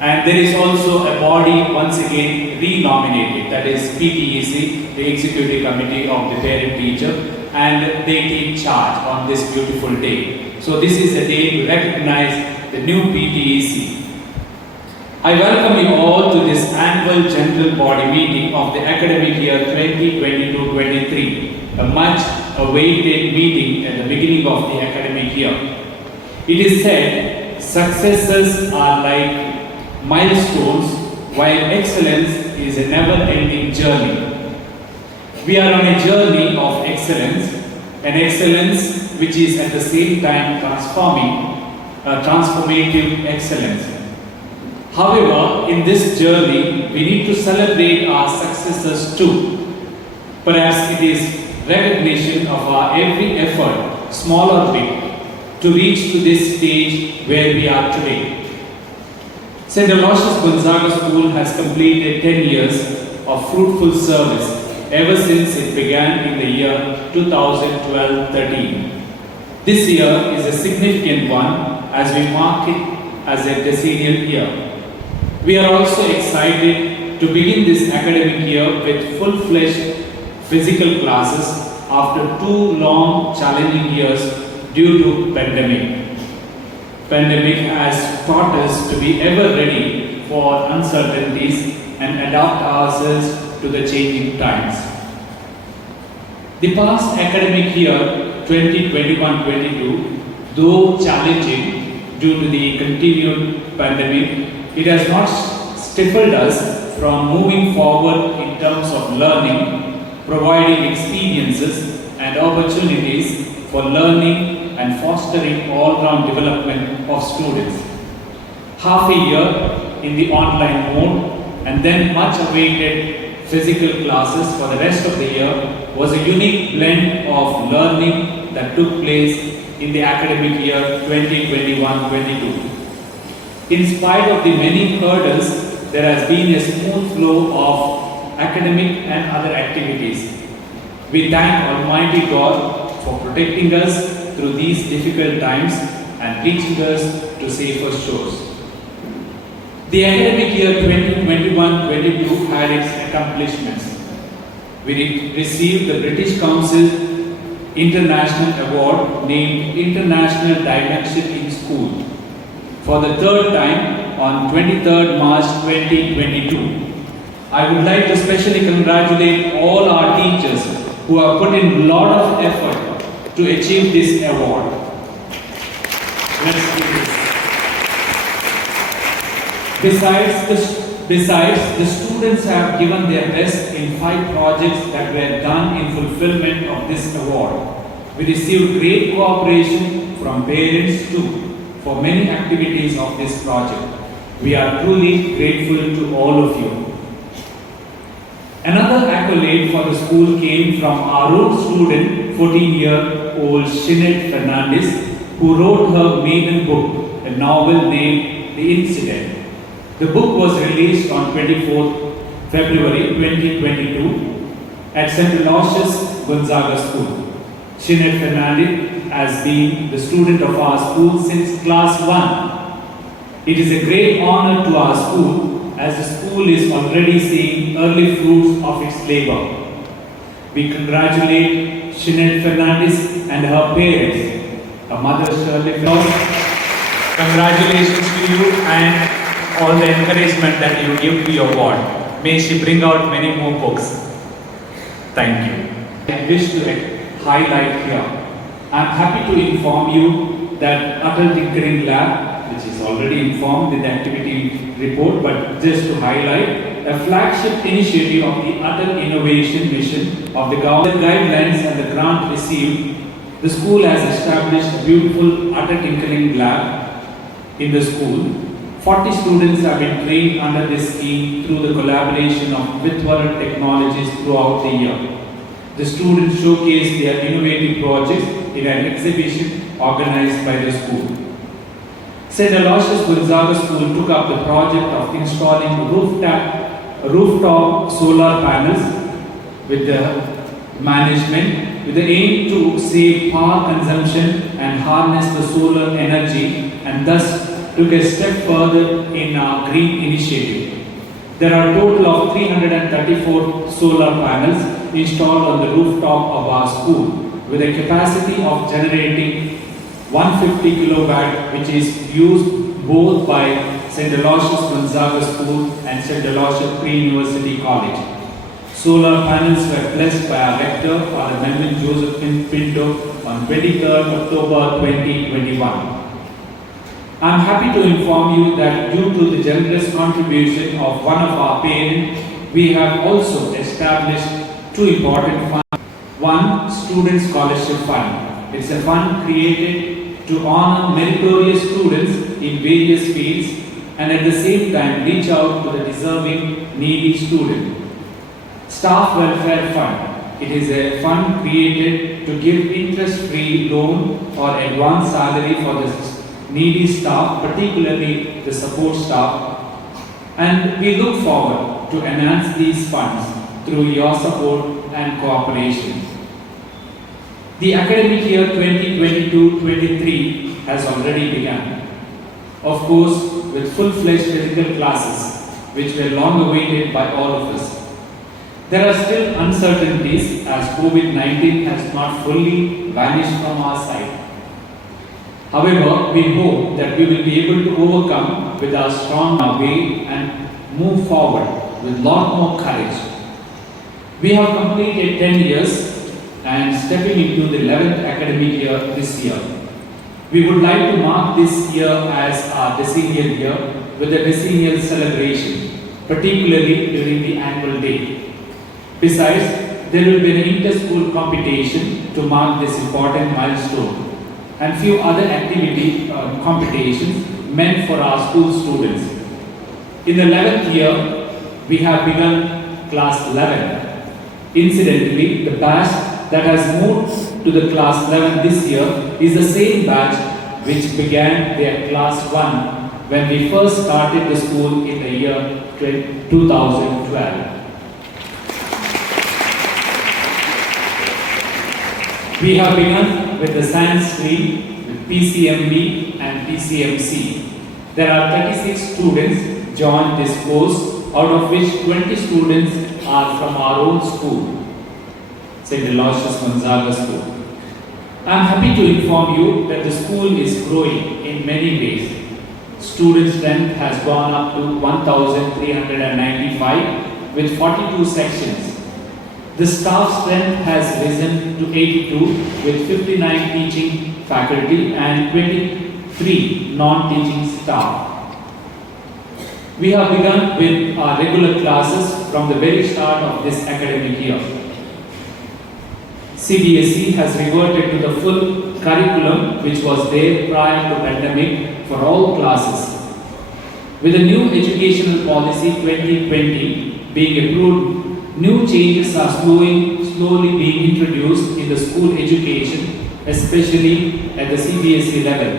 And there is also a body once again re-nominated, that is PTEC, the Executive Committee of the Parent Teacher, and they take charge on this beautiful day. So this is a day to recognize the new PTEC. I welcome you all to this annual general body meeting of the academic year 2022-23, a much awaited meeting at the beginning of the academic year. It is said, successes are like milestones, while excellence is a never-ending journey. We are on a journey of excellence, an excellence which is at the same time transformative excellence. However, in this journey, we need to celebrate our successes too. Perhaps it is recognition of our every effort, small or big, to reach to this stage where we are today. St. Aloysius Gonzaga School has completed 10 years of fruitful service ever since it began in the year 2012-13. This year is a significant one as we mark it as a decennial year. We are also excited to begin this academic year with full-fledged physical classes after 2 long challenging years due to pandemic. Pandemic has taught us to be ever ready for uncertainties and adapt ourselves to the changing times. The past academic year 2021-22, though challenging due to the continued pandemic, it has not stifled us from moving forward in terms of learning, providing experiences and opportunities for learning and fostering all-round development of students. Half a year in the online mode and then much awaited physical classes for the rest of the year was a unique blend of learning that took place in the academic year 2021-22. In spite of the many hurdles, there has been a smooth flow of academic and other activities. We thank Almighty God for protecting us through these difficult times and teaching us to safer shores. The academic year 2021-22 had its accomplishments. We received the British Council International Award named International Dimension in School for the 3rd time on 23rd March 2022. I would like to specially congratulate all our teachers who have put in a lot of effort to achieve this award. Let's give this. Besides, the students have given their best in 5 projects that were done in fulfillment of this award. We received great cooperation from parents too for many activities of this project. We are truly grateful to all of you. Another accolade for the school came from our own student, 14-year-old Shinette Fernandez, who wrote her maiden book, a novel named The Incident. The book was released on 24th February 2022 at St. Aloysius Gonzaga School. Shinette Fernandez has been the student of our school since class 1. It is a great honor to our school as the school is already seeing early fruits of its labor. We congratulate Shinette Fernandez and her parents. Mother Shirley. Congratulations to you and all the encouragement that you give to your ward. May she bring out many more books. Thank you. I wish to highlight here. I am happy to inform you that Atal Tinkering Lab, which is already informed in the activity report, but just to highlight, a flagship initiative of the Atal Innovation Mission of the government guidelines and the grant received, the school has established a beautiful Atal Tinkering Lab in the school. 40 students have been trained under this scheme through the collaboration of Vitwara Technologies throughout the year. The students showcased their innovative projects in an exhibition organized by the school. St. Aloysius Gonzaga School took up the project of installing rooftop solar panels with the management with the aim to save power consumption and harness the solar energy, and thus took a step further in our green initiative. There are a total of 334 solar panels installed on the rooftop of our school with a capacity of generating 150 kilowatt, which is used both by St. Aloysius Gonzaga School and St. Aloysius Pre-University College. Solar panels were blessed by our rector, Father Melvin Joseph Pinto, on 23rd October 2021. I am happy to inform you that due to the generous contribution of one of our parents, we have also established two important funds. One, Student Scholarship Fund. It's a fund created to honor meritorious students in various fields and at the same time reach out to the deserving, needy student. Staff Welfare Fund. It is a fund created to give interest-free loan or advance salary for the needy staff, particularly the support staff, and we look forward to enhance these funds through your support and cooperation. The academic year 2022-23 has already begun. Of course, with full-fledged physical classes, which were long awaited by all of us. There are still uncertainties as COVID-19 has not fully vanished from our side. However, we hope that we will be able to overcome with our strong way and move forward with lot more courage. We have completed 10 years and stepping into the 11th academic year this year. We would like to mark this year as our decennial year with a decennial celebration, particularly during the annual day. Besides, there will be an inter-school competition to mark this important milestone and few other activity competitions meant for our school students. In the 11th year, we have begun class 11. Incidentally, the batch that has moved to the class 11 this year is the same batch which began their class 1 when we first started the school in the year 2012. We have begun with the science stream with PCMB and PCMC. There are 36 students joined this course, out of which 20 students are from our own school, St. Aloysius Gonzaga School. I am happy to inform you that the school is growing in many ways. Student strength has gone up to 1,395 with 42 sections. The staff strength has risen to 82 with 59 teaching faculty and 23 non-teaching staff. We have begun with our regular classes from the very start of this academic year. CBSE has reverted to the full curriculum which was there prior to pandemic for all classes. With the new educational policy 2020 being approved, new changes are slowly being introduced in the school education, especially at the CBSE level.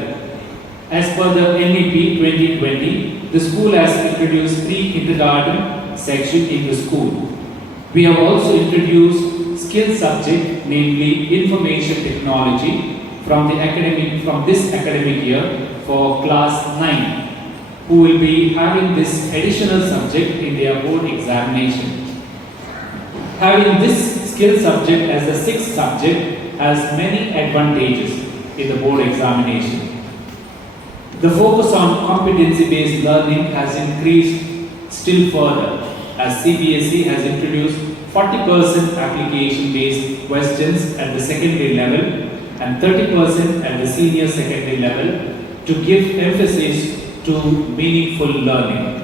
As per the NEP 2020, the school has introduced 3 kindergarten sections in the school. We have also introduced skill subject, namely information technology, from this academic year for class 9, who will be having this additional subject in their board examination. Having this skill subject as the 6th subject has many advantages. in the board examination. The focus on competency-based learning has increased still further as CBSE has introduced 40% application-based questions at the secondary level and 30% at the senior secondary level to give emphasis to meaningful learning.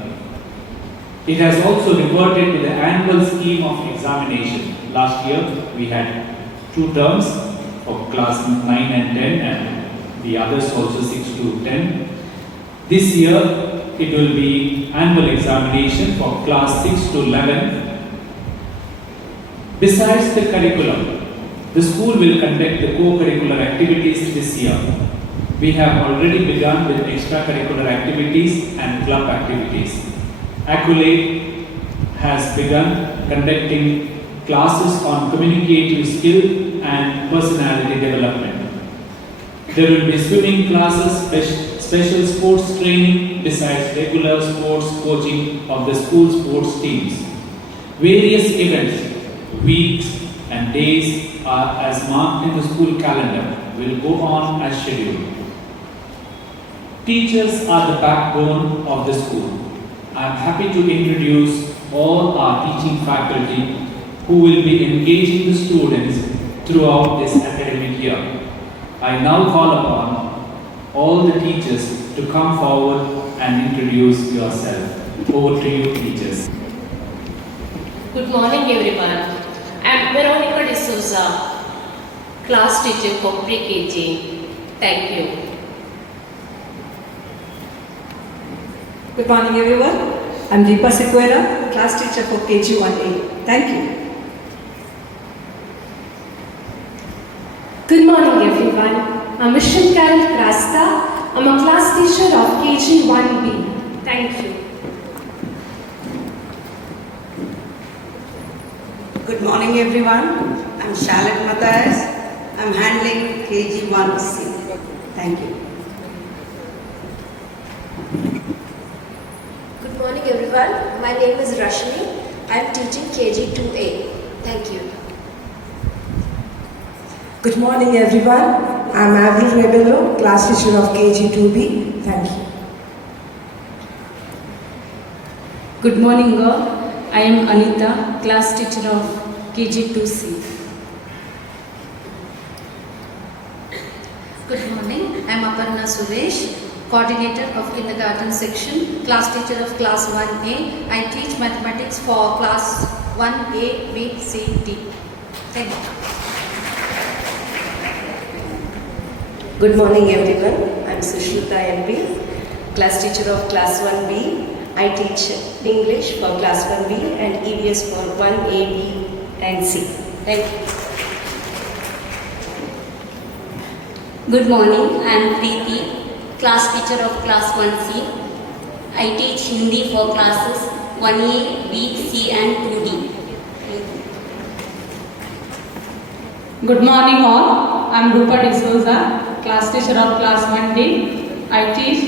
It has also reverted to the annual scheme of examination. Last year we had 2 terms for class 9 and 10 and the others also 6 to 10. This year it will be annual examination for class 6 to 11. Besides the curriculum, the school will conduct the co-curricular activities this year. We have already begun with extracurricular activities and club activities. Accolade has begun conducting classes on communicative skill and personality development. There will be swimming classes, special sports training besides regular sports coaching of the school sports teams. Various events, weeks and days are as marked in the school calendar will go on as scheduled. Teachers are the backbone of the school. I am happy to introduce all our teaching faculty who will be engaging the students throughout this academic year. I now call upon all the teachers to come forward and introduce yourself. Over to you, teachers. Good morning, everyone. I am Veronica D'Souza, class teacher for pre-KG. Thank you. Good morning, everyone. I'm Deepa Sequeira, class teacher for KG 1A. Thank you. Good morning, everyone. I'm Mission Carol Krasta. I'm a class teacher of KG 1B. Thank you. Good morning, everyone. I'm Charlotte Matthias. I'm handling KG 1C. Thank you. Good morning, everyone. My name is Rashmi. I am teaching KG 2A. Thank you. Good morning, everyone. I am Avril Rebello, class teacher of KG 2B. Thank you. Good morning, all. I am Anita, class teacher of KG 2C. Good morning. I am Aparna Suresh, coordinator of kindergarten section, class teacher of class 1A. I teach mathematics for class 1A, B, C, D. Thank you. Good morning, everyone. I am Sushmita MP, class teacher of class 1B. I teach English for class 1B and EVS for 1A, B and C. Thank you. Good morning, I am Preeti, class teacher of class 1C. I teach Hindi for classes 1A, B, C and 2D. Good morning all, I am Rupa D'Souza, class teacher of class 1D. I teach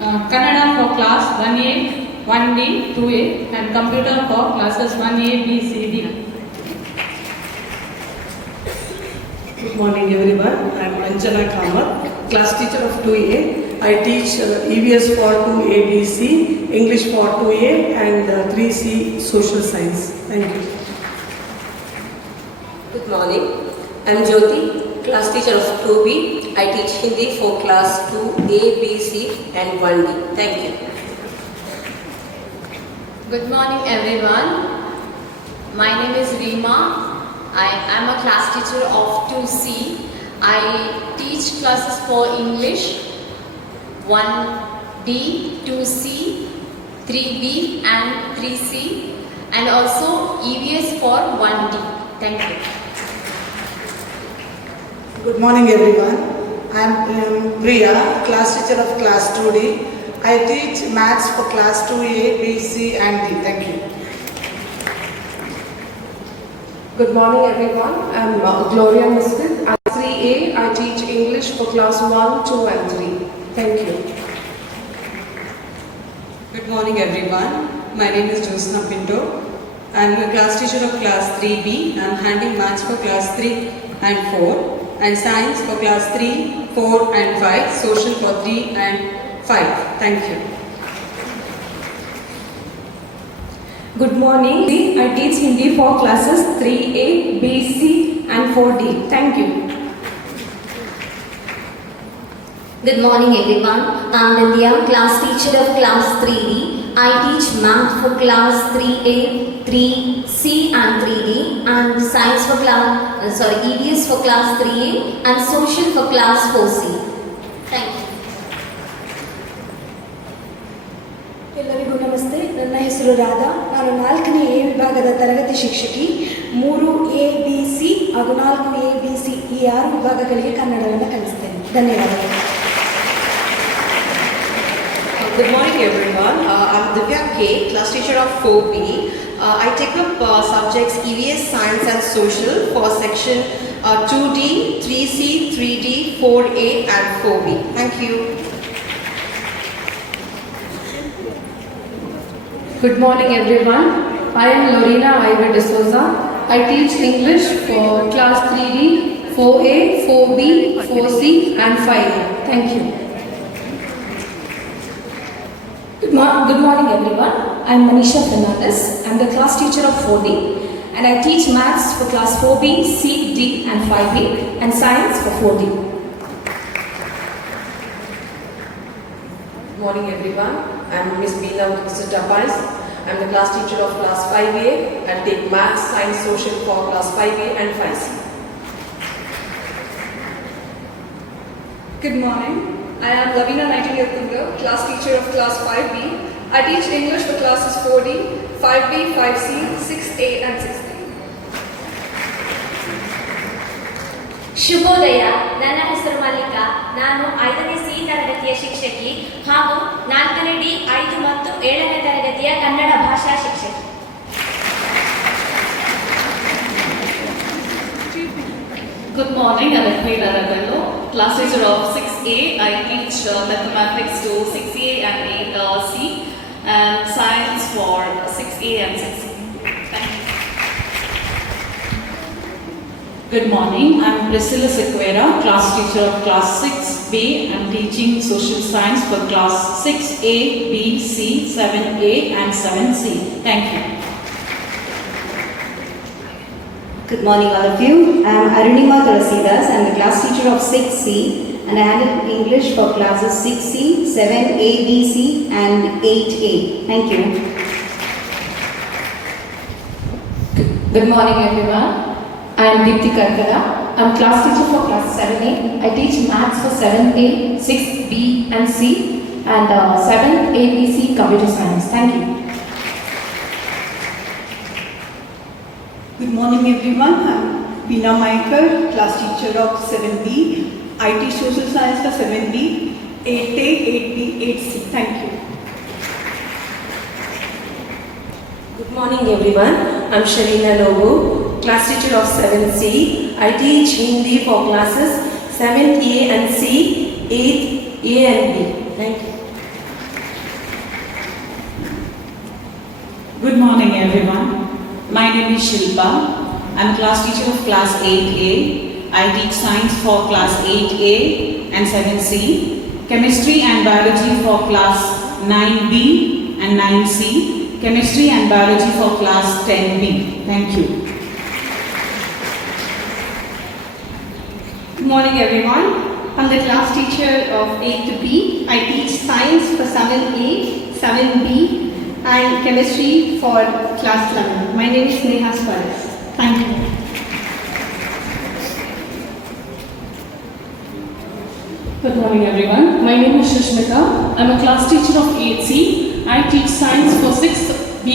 Kannada for class 1A, 1B, 2A and computer for classes 1A, B, C, D. Good morning, everyone. I am Anjana Kamath, class teacher of 2A. I teach EVS for 2ABC, English for 2A and 3C social science. Thank you. Good morning. I am Jyoti, class teacher of 2B. I teach Hindi for class 2A, B, C and 1D. Thank you. Good morning, everyone. My name is Reema. I am a class teacher of 2C. I teach classes for English 1D, 2C, 3B and 3C and also EVS for 1D. Thank you. Good morning, everyone. I am Priya, class teacher of class 2D. I teach maths for class 2A, B, C and D. Thank you. Good morning, everyone. I am Gloria Misfit. At 3A, I teach English for class 1, 2 and 3. Thank you. Good morning, everyone. My name is Josna Pinto. I am a class teacher of class 3B. I am handling maths for class 3 and 4. and Science for class 3, 4 and 5, Social for 3 and 5. Thank you. Good morning. I teach Hindi for classes 3A, B, C and 4D. Thank you. Good morning everyone. I am Aditya, class teacher of class 3D. I teach math for class 3A, 3C and 3D and science for EVS for class 3A and social for class 4C. Thank you. ಎಲ್ಲರಿಗೂ ನಮಸ್ತೆ. ನನ್ನ ಹೆಸರು ರಾಧಾ. ನಾನು 4ನೇ A ವಿಭಾಗದ ತರಗತಿ ಶಿಕ್ಷಕಿ. 3 ABC ಹಾಗೂ 4 ABC ಈ 6 ವಿಭಾಗಗಳಿಗೆ ಕನ್ನಡವನ್ನು ಕಲಿಸ್ತೇನೆ. ಧನ್ಯವಾದಗಳು. Good morning everyone. I'm Divya K, class teacher of 4B. I take up subjects EVS, Science and Social for section 2D, 3C, 3D, 4A and 4B. Thank you. Good morning everyone. I am Lorena Iver de Souza. I teach English for class 3D, 4A, 4B, 4C and 5A. Thank you. Good morning everyone. I am Manisha Fernandez. I am the class teacher of 4D and I teach maths for class 4B, C, D and 5B and science for 4D. Good morning everyone. I am Miss Beena Tapais. I am the class teacher of class 5A and take maths, science, social for class 5A and 5C. Good morning. I am Lavina Nightingale Kunga, class teacher of class 5B. I teach English for classes 4D, 5B, 5C, 6A and 6D. ಶುಭೋದಯ. ನನ್ನ ಹೆಸರು ಮಲ್ಲಿಕಾ. ನಾನು 5ನೇ C ತರಗತಿಯ ಶಿಕ್ಷಕಿ ಹಾಗೂ 4ನೇ D, 5 ಮತ್ತು 7ನೇ ತರಗತಿಯ ಕನ್ನಡ ಭಾಷಾ ಶಿಕ್ಷಕಿ. Good morning, I'm Aditya Ragallo, class teacher of 6A. I teach mathematics to 6A and 8C and science for 6A and 6C. Thank you. Good morning, I'm Priscilla Sequeira, class teacher of class 6B. I'm teaching social science for class 6A, B, C, 7A and 7C. Thank you. Good morning all of you. I am Arunima Tulasidas. I am the class teacher of 6C and I handle English for classes 6C, 7A, B, C and 8A. Thank you. Good morning everyone. I am Deepthi Karkara. I am class teacher for class 7A. I teach maths for 7A, 6B and C and 7 ABC computer science. Thank you. Good morning everyone. I am Veena Maikar, class teacher of 7B. I teach social science for 7B, 8A, 8B, 8C. Thank you. Good morning everyone. I'm Sharina Lobo, class teacher of 7C. I teach Hindi for classes 7A and C, 8A and B. Thank you. Good morning everyone. My name is Shilpa. I am class teacher of class 8A. I teach science for class 8A and 7C, chemistry and biology for class 9B and 9C, chemistry and biology for class 10B. Thank you. Good morning everyone. I am the class teacher of 8 to B. I teach science for 7A, 7B and chemistry for class 11. My name is Neha Suarez. Thank you. Good morning everyone. My name is Shushmita. I am a class teacher of 8C. I teach science for 6B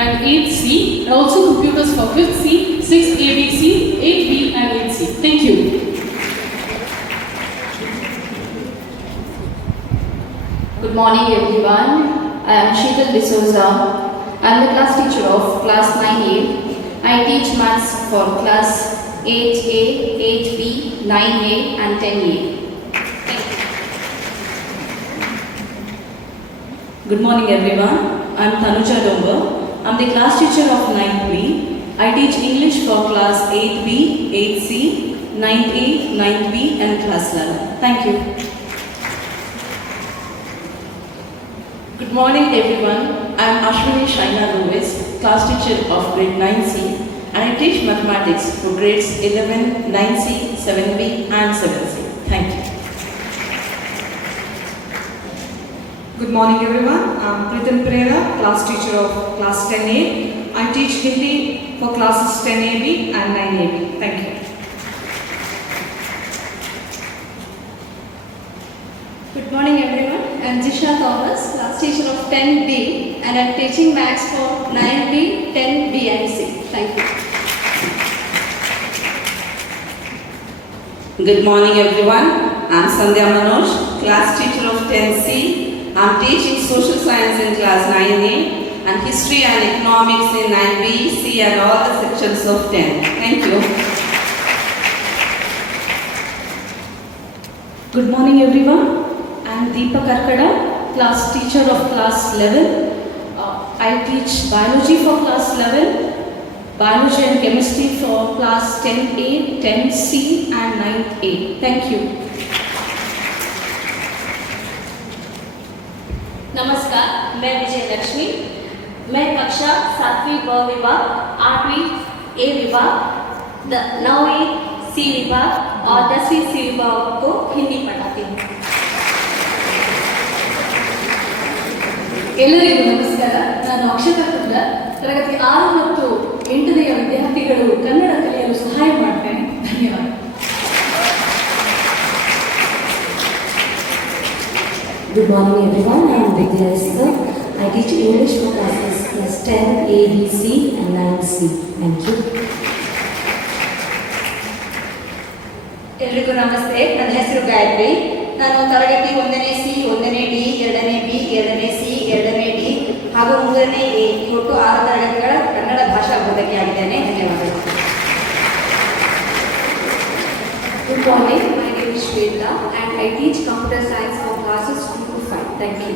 and 8C and also computers for 5th C, 6ABC, 8B and 8C. Thank you. Good morning everyone. I am Sheetal D'Souza. I am the class teacher of class 9A. I teach maths for class 8A, 8B, 9A and 10A. Good morning everyone. I am Tanuja Domber. I am the class teacher of 9B. I teach English for class 8B, 8C, 9A, 9B and class 11. Thank you. Good morning everyone. I am Ashwini Shaina Lewis, class teacher of grade 9C, and I teach mathematics for grades 11, 9C, 7B and 7C. Thank you. Good morning everyone. I am Pritam Pereira, class teacher of class 10A. I teach Hindi for classes 10AB and 9AB. Thank you. Good morning everyone. I am Jisha Thomas, class teacher of 10B, and I am teaching maths for 9B, 10B and C. Thank you. Good morning everyone. I am Sandhya Manoj, class teacher of 10C. I am teaching social science in class 9A and history and economics in 9B, C and all the sections of 10. Thank you. Good morning everyone. I am Deepa Karkada, class teacher of class 11. I teach biology for class 11, biology and chemistry for class 10A, 10C and 9A. Thank you. नमस्कार, मैं विजय लक्ष्मी। मैं कक्षा 7वीं ब विभाग, 8वीं ए विभाग, 9वीं सी विभाग और 10वीं सी विभाग को हिंदी पढ़ाती हूँ। ಎಲ್ಲರಿಗೂ ನಮಸ್ಕಾರ. ನಾನು ಅಕ್ಷತಾ ಕುಂದರ್, ತರಗತಿ 6 ಮತ್ತು 8ನೇ ವಿದ್ಯಾರ್ಥಿಗಳು ಕನ್ನಡ ಕಲಿಯಲು ಸಹಾಯ ಮಾಡ್ತೇನೆ. ಧನ್ಯವಾದ. Good morning everyone, I am Aditya. I teach English for classes class 10, A, B, C and 9C. Thank you. ಎಲ್ರಿಗೂ ನಮಸ್ತೆ. ನನ್ನ ಹೆಸರು ಗಾಯತ್ರಿ. ನಾನು ತರಗತಿ 1ನೇ ಸಿ, 1ನೇ ಡಿ, 2ನೇ ಬಿ, 2ನೇ ಸಿ, 2ನೇ ಡಿ ಹಾಗೂ 3ನೇ ಎ ಒಟ್ಟು 6 ತರಗತಿಗಳ ಕನ್ನಡ ಭಾಷಾ ಬೋಧಕಿಯಾಗಿದ್ದೇನೆ. ಧನ್ಯವಾದಗಳು. Good morning, my name is Shweta and I teach computer science for classes 2 to 5. Thank you.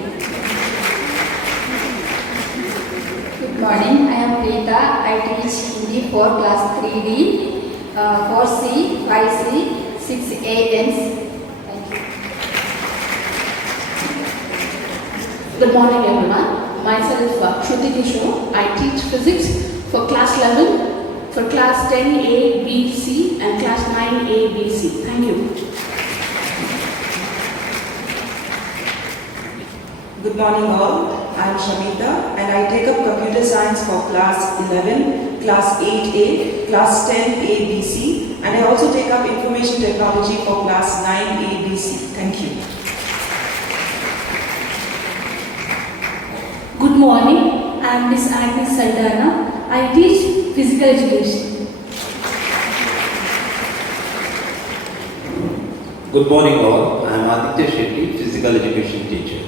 Good morning, I am Preeta. I teach Hindi for class 3D, 4C, 5C, 6A and C. Thank you. Good morning everyone. Myself Shruti Kishore. I teach physics for class 11, for class 10A, B, C and class 9A, B, C. Thank you. Good morning all. I am Shamita and I take up computer science for class 11, class 8A, class 10A, B, C and I also take up information technology for class 9A, B, C. Thank you. Good morning, I am Miss Agnes Saldana. I teach physical education. Good morning all. I am Aditya Shetty, physical education teacher.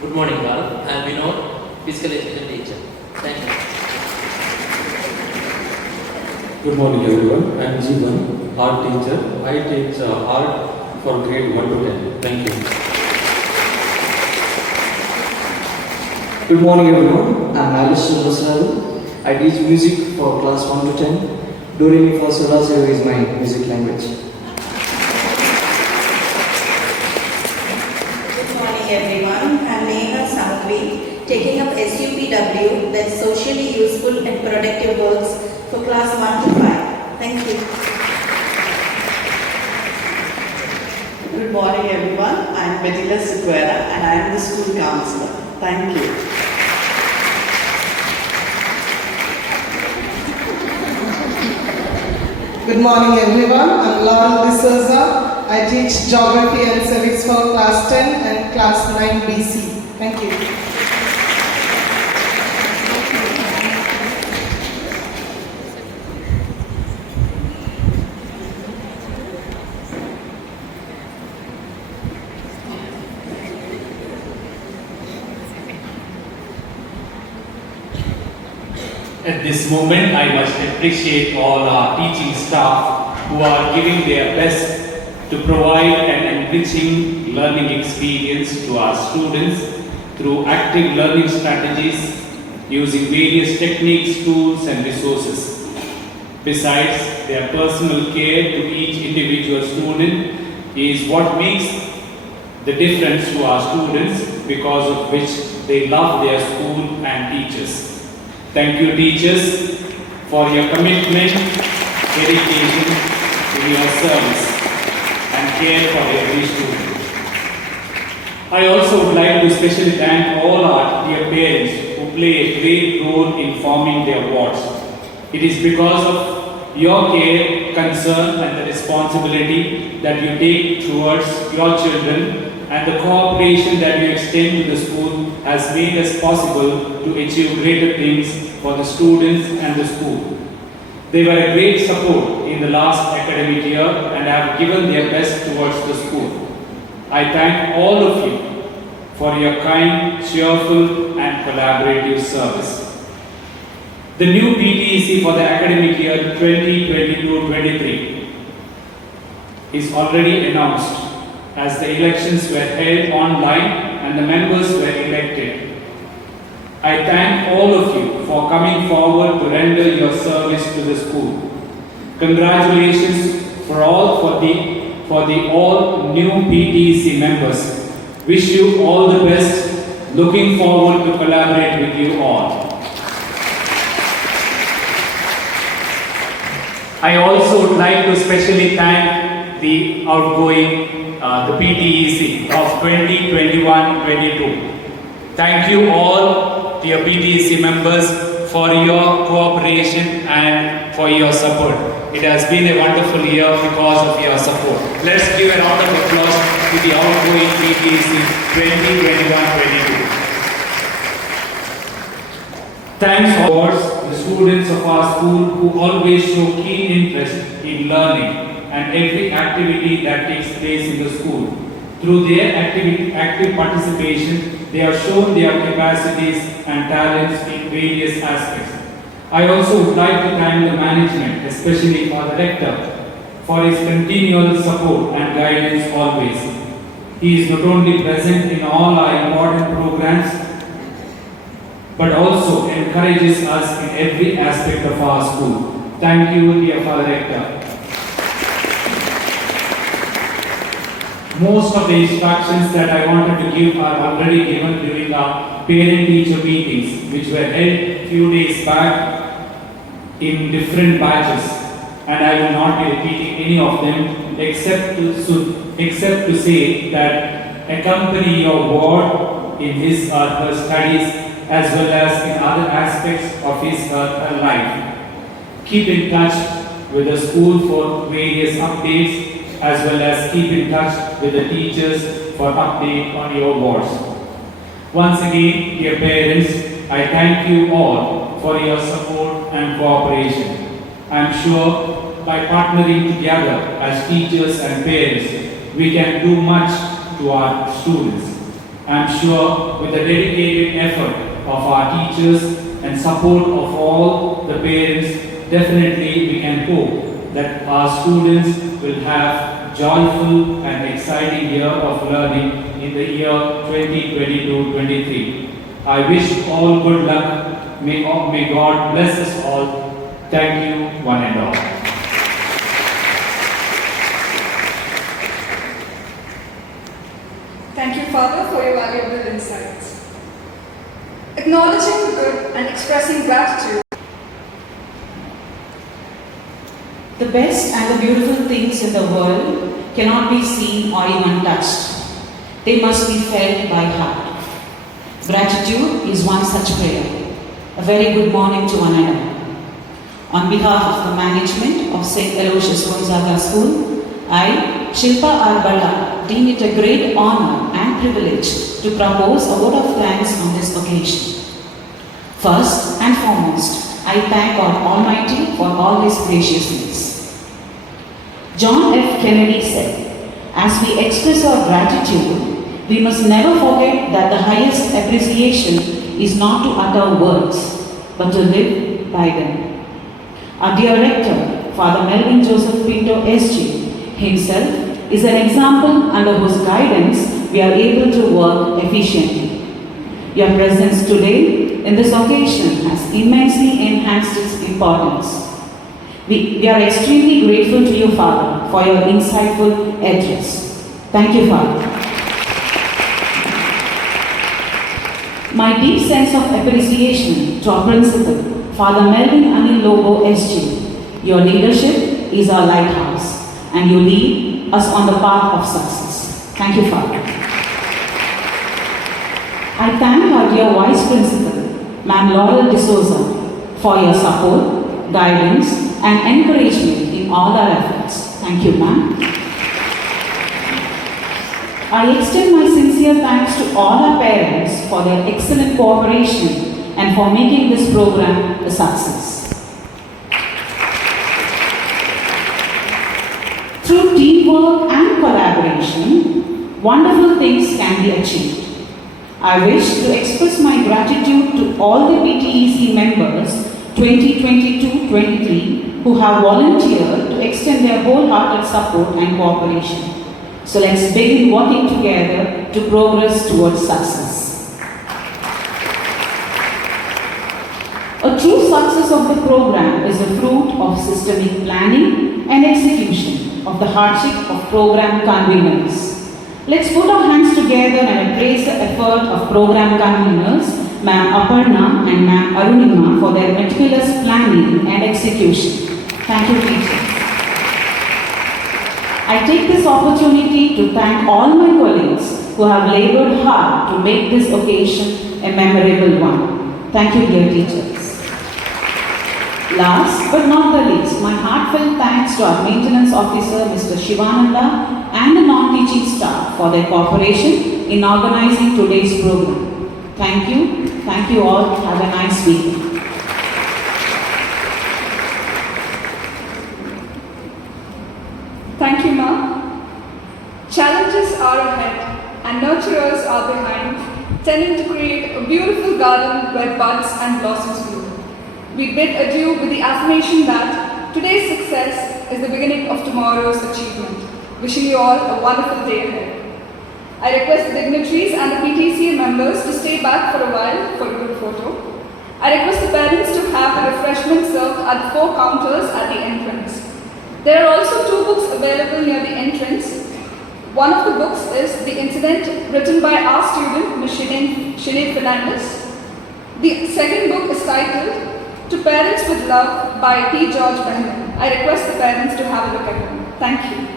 Good morning all. I am Vinod, physical education teacher. Thank you. Good morning everyone. I am Jeevan, art teacher. I teach art for grade 1 to 10. Thank you. Good morning everyone. I am Aloysius Gonzaga. I teach music for class 1 to 10. Do re mi fa sol la si is my music language. Good morning everyone. I am Neha Sangvi, taking up SUPW, that's socially useful and productive works for class 1 to 5. Thank you. Good morning everyone. I am Betila Sequera and I am the school counselor. Thank you. Good morning everyone. I am Laurel D'Souza. I teach geography and civics for class 10 and class 9 BC. Thank you. At this moment, I must appreciate all our teaching staff who are giving their best to provide an enriching learning experience to our students through active learning strategies using various techniques, tools and resources. besides their personal care to each individual student, is what makes the difference to our students, because of which they love their school and teachers. Thank you, teachers, for your commitment, dedication to your service and care for every student. I also would like to especially thank all our dear parents who play a great role in forming their wards. It is because of your care, concern and the responsibility that you take towards your children, and the cooperation that you extend to the school has made us possible to achieve greater things for the students and the school. They were a great support in the last academic year and have given their best towards the school. I thank all of you for your kind, cheerful and collaborative service. The new PTEC for the academic year 2022-23 is already announced, as the elections were held online and the members were elected. I thank all of you for coming forward to render your service to the school. Congratulations for the all new PTEC members. Wish you all the best. Looking forward to collaborate with you all. I also would like to especially thank the outgoing the PTEC of 2021-22. Thank you all, dear PTEC members, for your cooperation and for your support. It has been a wonderful year because of your support. Let's give a round of applause to the outgoing PTEC 2021-22. Thanks for the students of our school who always show keen interest in learning and every activity that takes place in the school. Through their active participation, they have shown their capacities and talents in various aspects. I also would like to thank the management, especially for the rector, for his continual support and guidance always. He is not only present in all our important programs, but also encourages us in every aspect of our school. Thank you, dear Father Rector. Most of the instructions that I wanted to give are already given during our parent-teacher meetings, which were held few days back in different batches, and I will not be repeating any of them except to say that accompany your ward in his or her studies as well as in other aspects of his or her life. Keep in touch with the school for various updates, as well as keep in touch with the teachers for update on your wards. Once again, dear parents, I thank you all for your support and cooperation. I am sure by partnering together as teachers and parents, we can do much to our students. I am sure with the dedicated effort of our teachers and support of all the parents, definitely we can hope that our students will have joyful and exciting year of learning in the year 2022-23. I wish all good luck. May God bless us all. Thank you, one and all. Thank you, Father, for your valuable insights. Acknowledging the good and expressing gratitude. The best and the beautiful things in the world cannot be seen or even touched. They must be felt by heart. Gratitude is one such prayer. A very good morning to one another. On behalf of the management of St. Aloysius Gonzaga School, I, Shilpa Arbala, deem it a great honor and privilege to propose a vote of thanks on this occasion. First and foremost, I thank God Almighty for all His graciousness. John F. Kennedy said, as we express our gratitude, we must never forget that the highest appreciation is not to utter words, but to live by them. Our dear Rector, Father Melvin Joseph Pinto SG, himself is an example under whose guidance we are able to work efficiently. Your presence today in this occasion has immensely enhanced its importance. We are extremely grateful to you, Father, for your insightful address. Thank you, Father. My deep sense of appreciation to our principal, Father Melvin Anil Lobo SG. Your leadership is our lighthouse, and you lead us on the path of success. Thank you, Father. I thank our dear Vice Principal, Ma'am Laurel D'Souza, for your support, guidance, and encouragement in all our efforts. Thank you, ma'am. I extend my sincere thanks to all our parents for their excellent cooperation and for making this program a success. Through teamwork and collaboration, wonderful things can be achieved. I wish to express my gratitude to all the PTEC members 2022-23 who have volunteered to extend their wholehearted support and cooperation. So let's begin working together to progress towards success. A true success of the program is a fruit of systemic planning and execution of the hardship of program conveners. Let's put our hands together and praise the effort of program conveners, Ma'am Aparna and Ma'am Arunima, for their meticulous planning and execution. Thank you, teachers. I take this opportunity to thank all my colleagues who have labored hard to make this occasion a memorable one. Thank you, dear teachers. Last but not the least, my heartfelt thanks to our maintenance officer, Mr. Shivananda, and the non-teaching staff for their cooperation in organizing today's program. Thank you. Thank you all. Have a nice weekend. Thank you, ma'am. Challenges are ahead and nurturers are behind, tending to create a beautiful garden where buds and blossoms bloom. We bid adieu with the affirmation that today's success is the beginning of tomorrow's achievement. Wishing you all a wonderful day ahead. I request the dignitaries and the PTCA members to stay back for a while for a group photo. I request the parents to have the refreshments served at the 4 counters at the entrance. There are also 2 books available near the entrance. One of the books is The Incident, written by our student, Ms. Sinead Fernandez. The second book is titled To Parents with Love by T. George Benjamin. I request the parents to have a look at them. Thank you.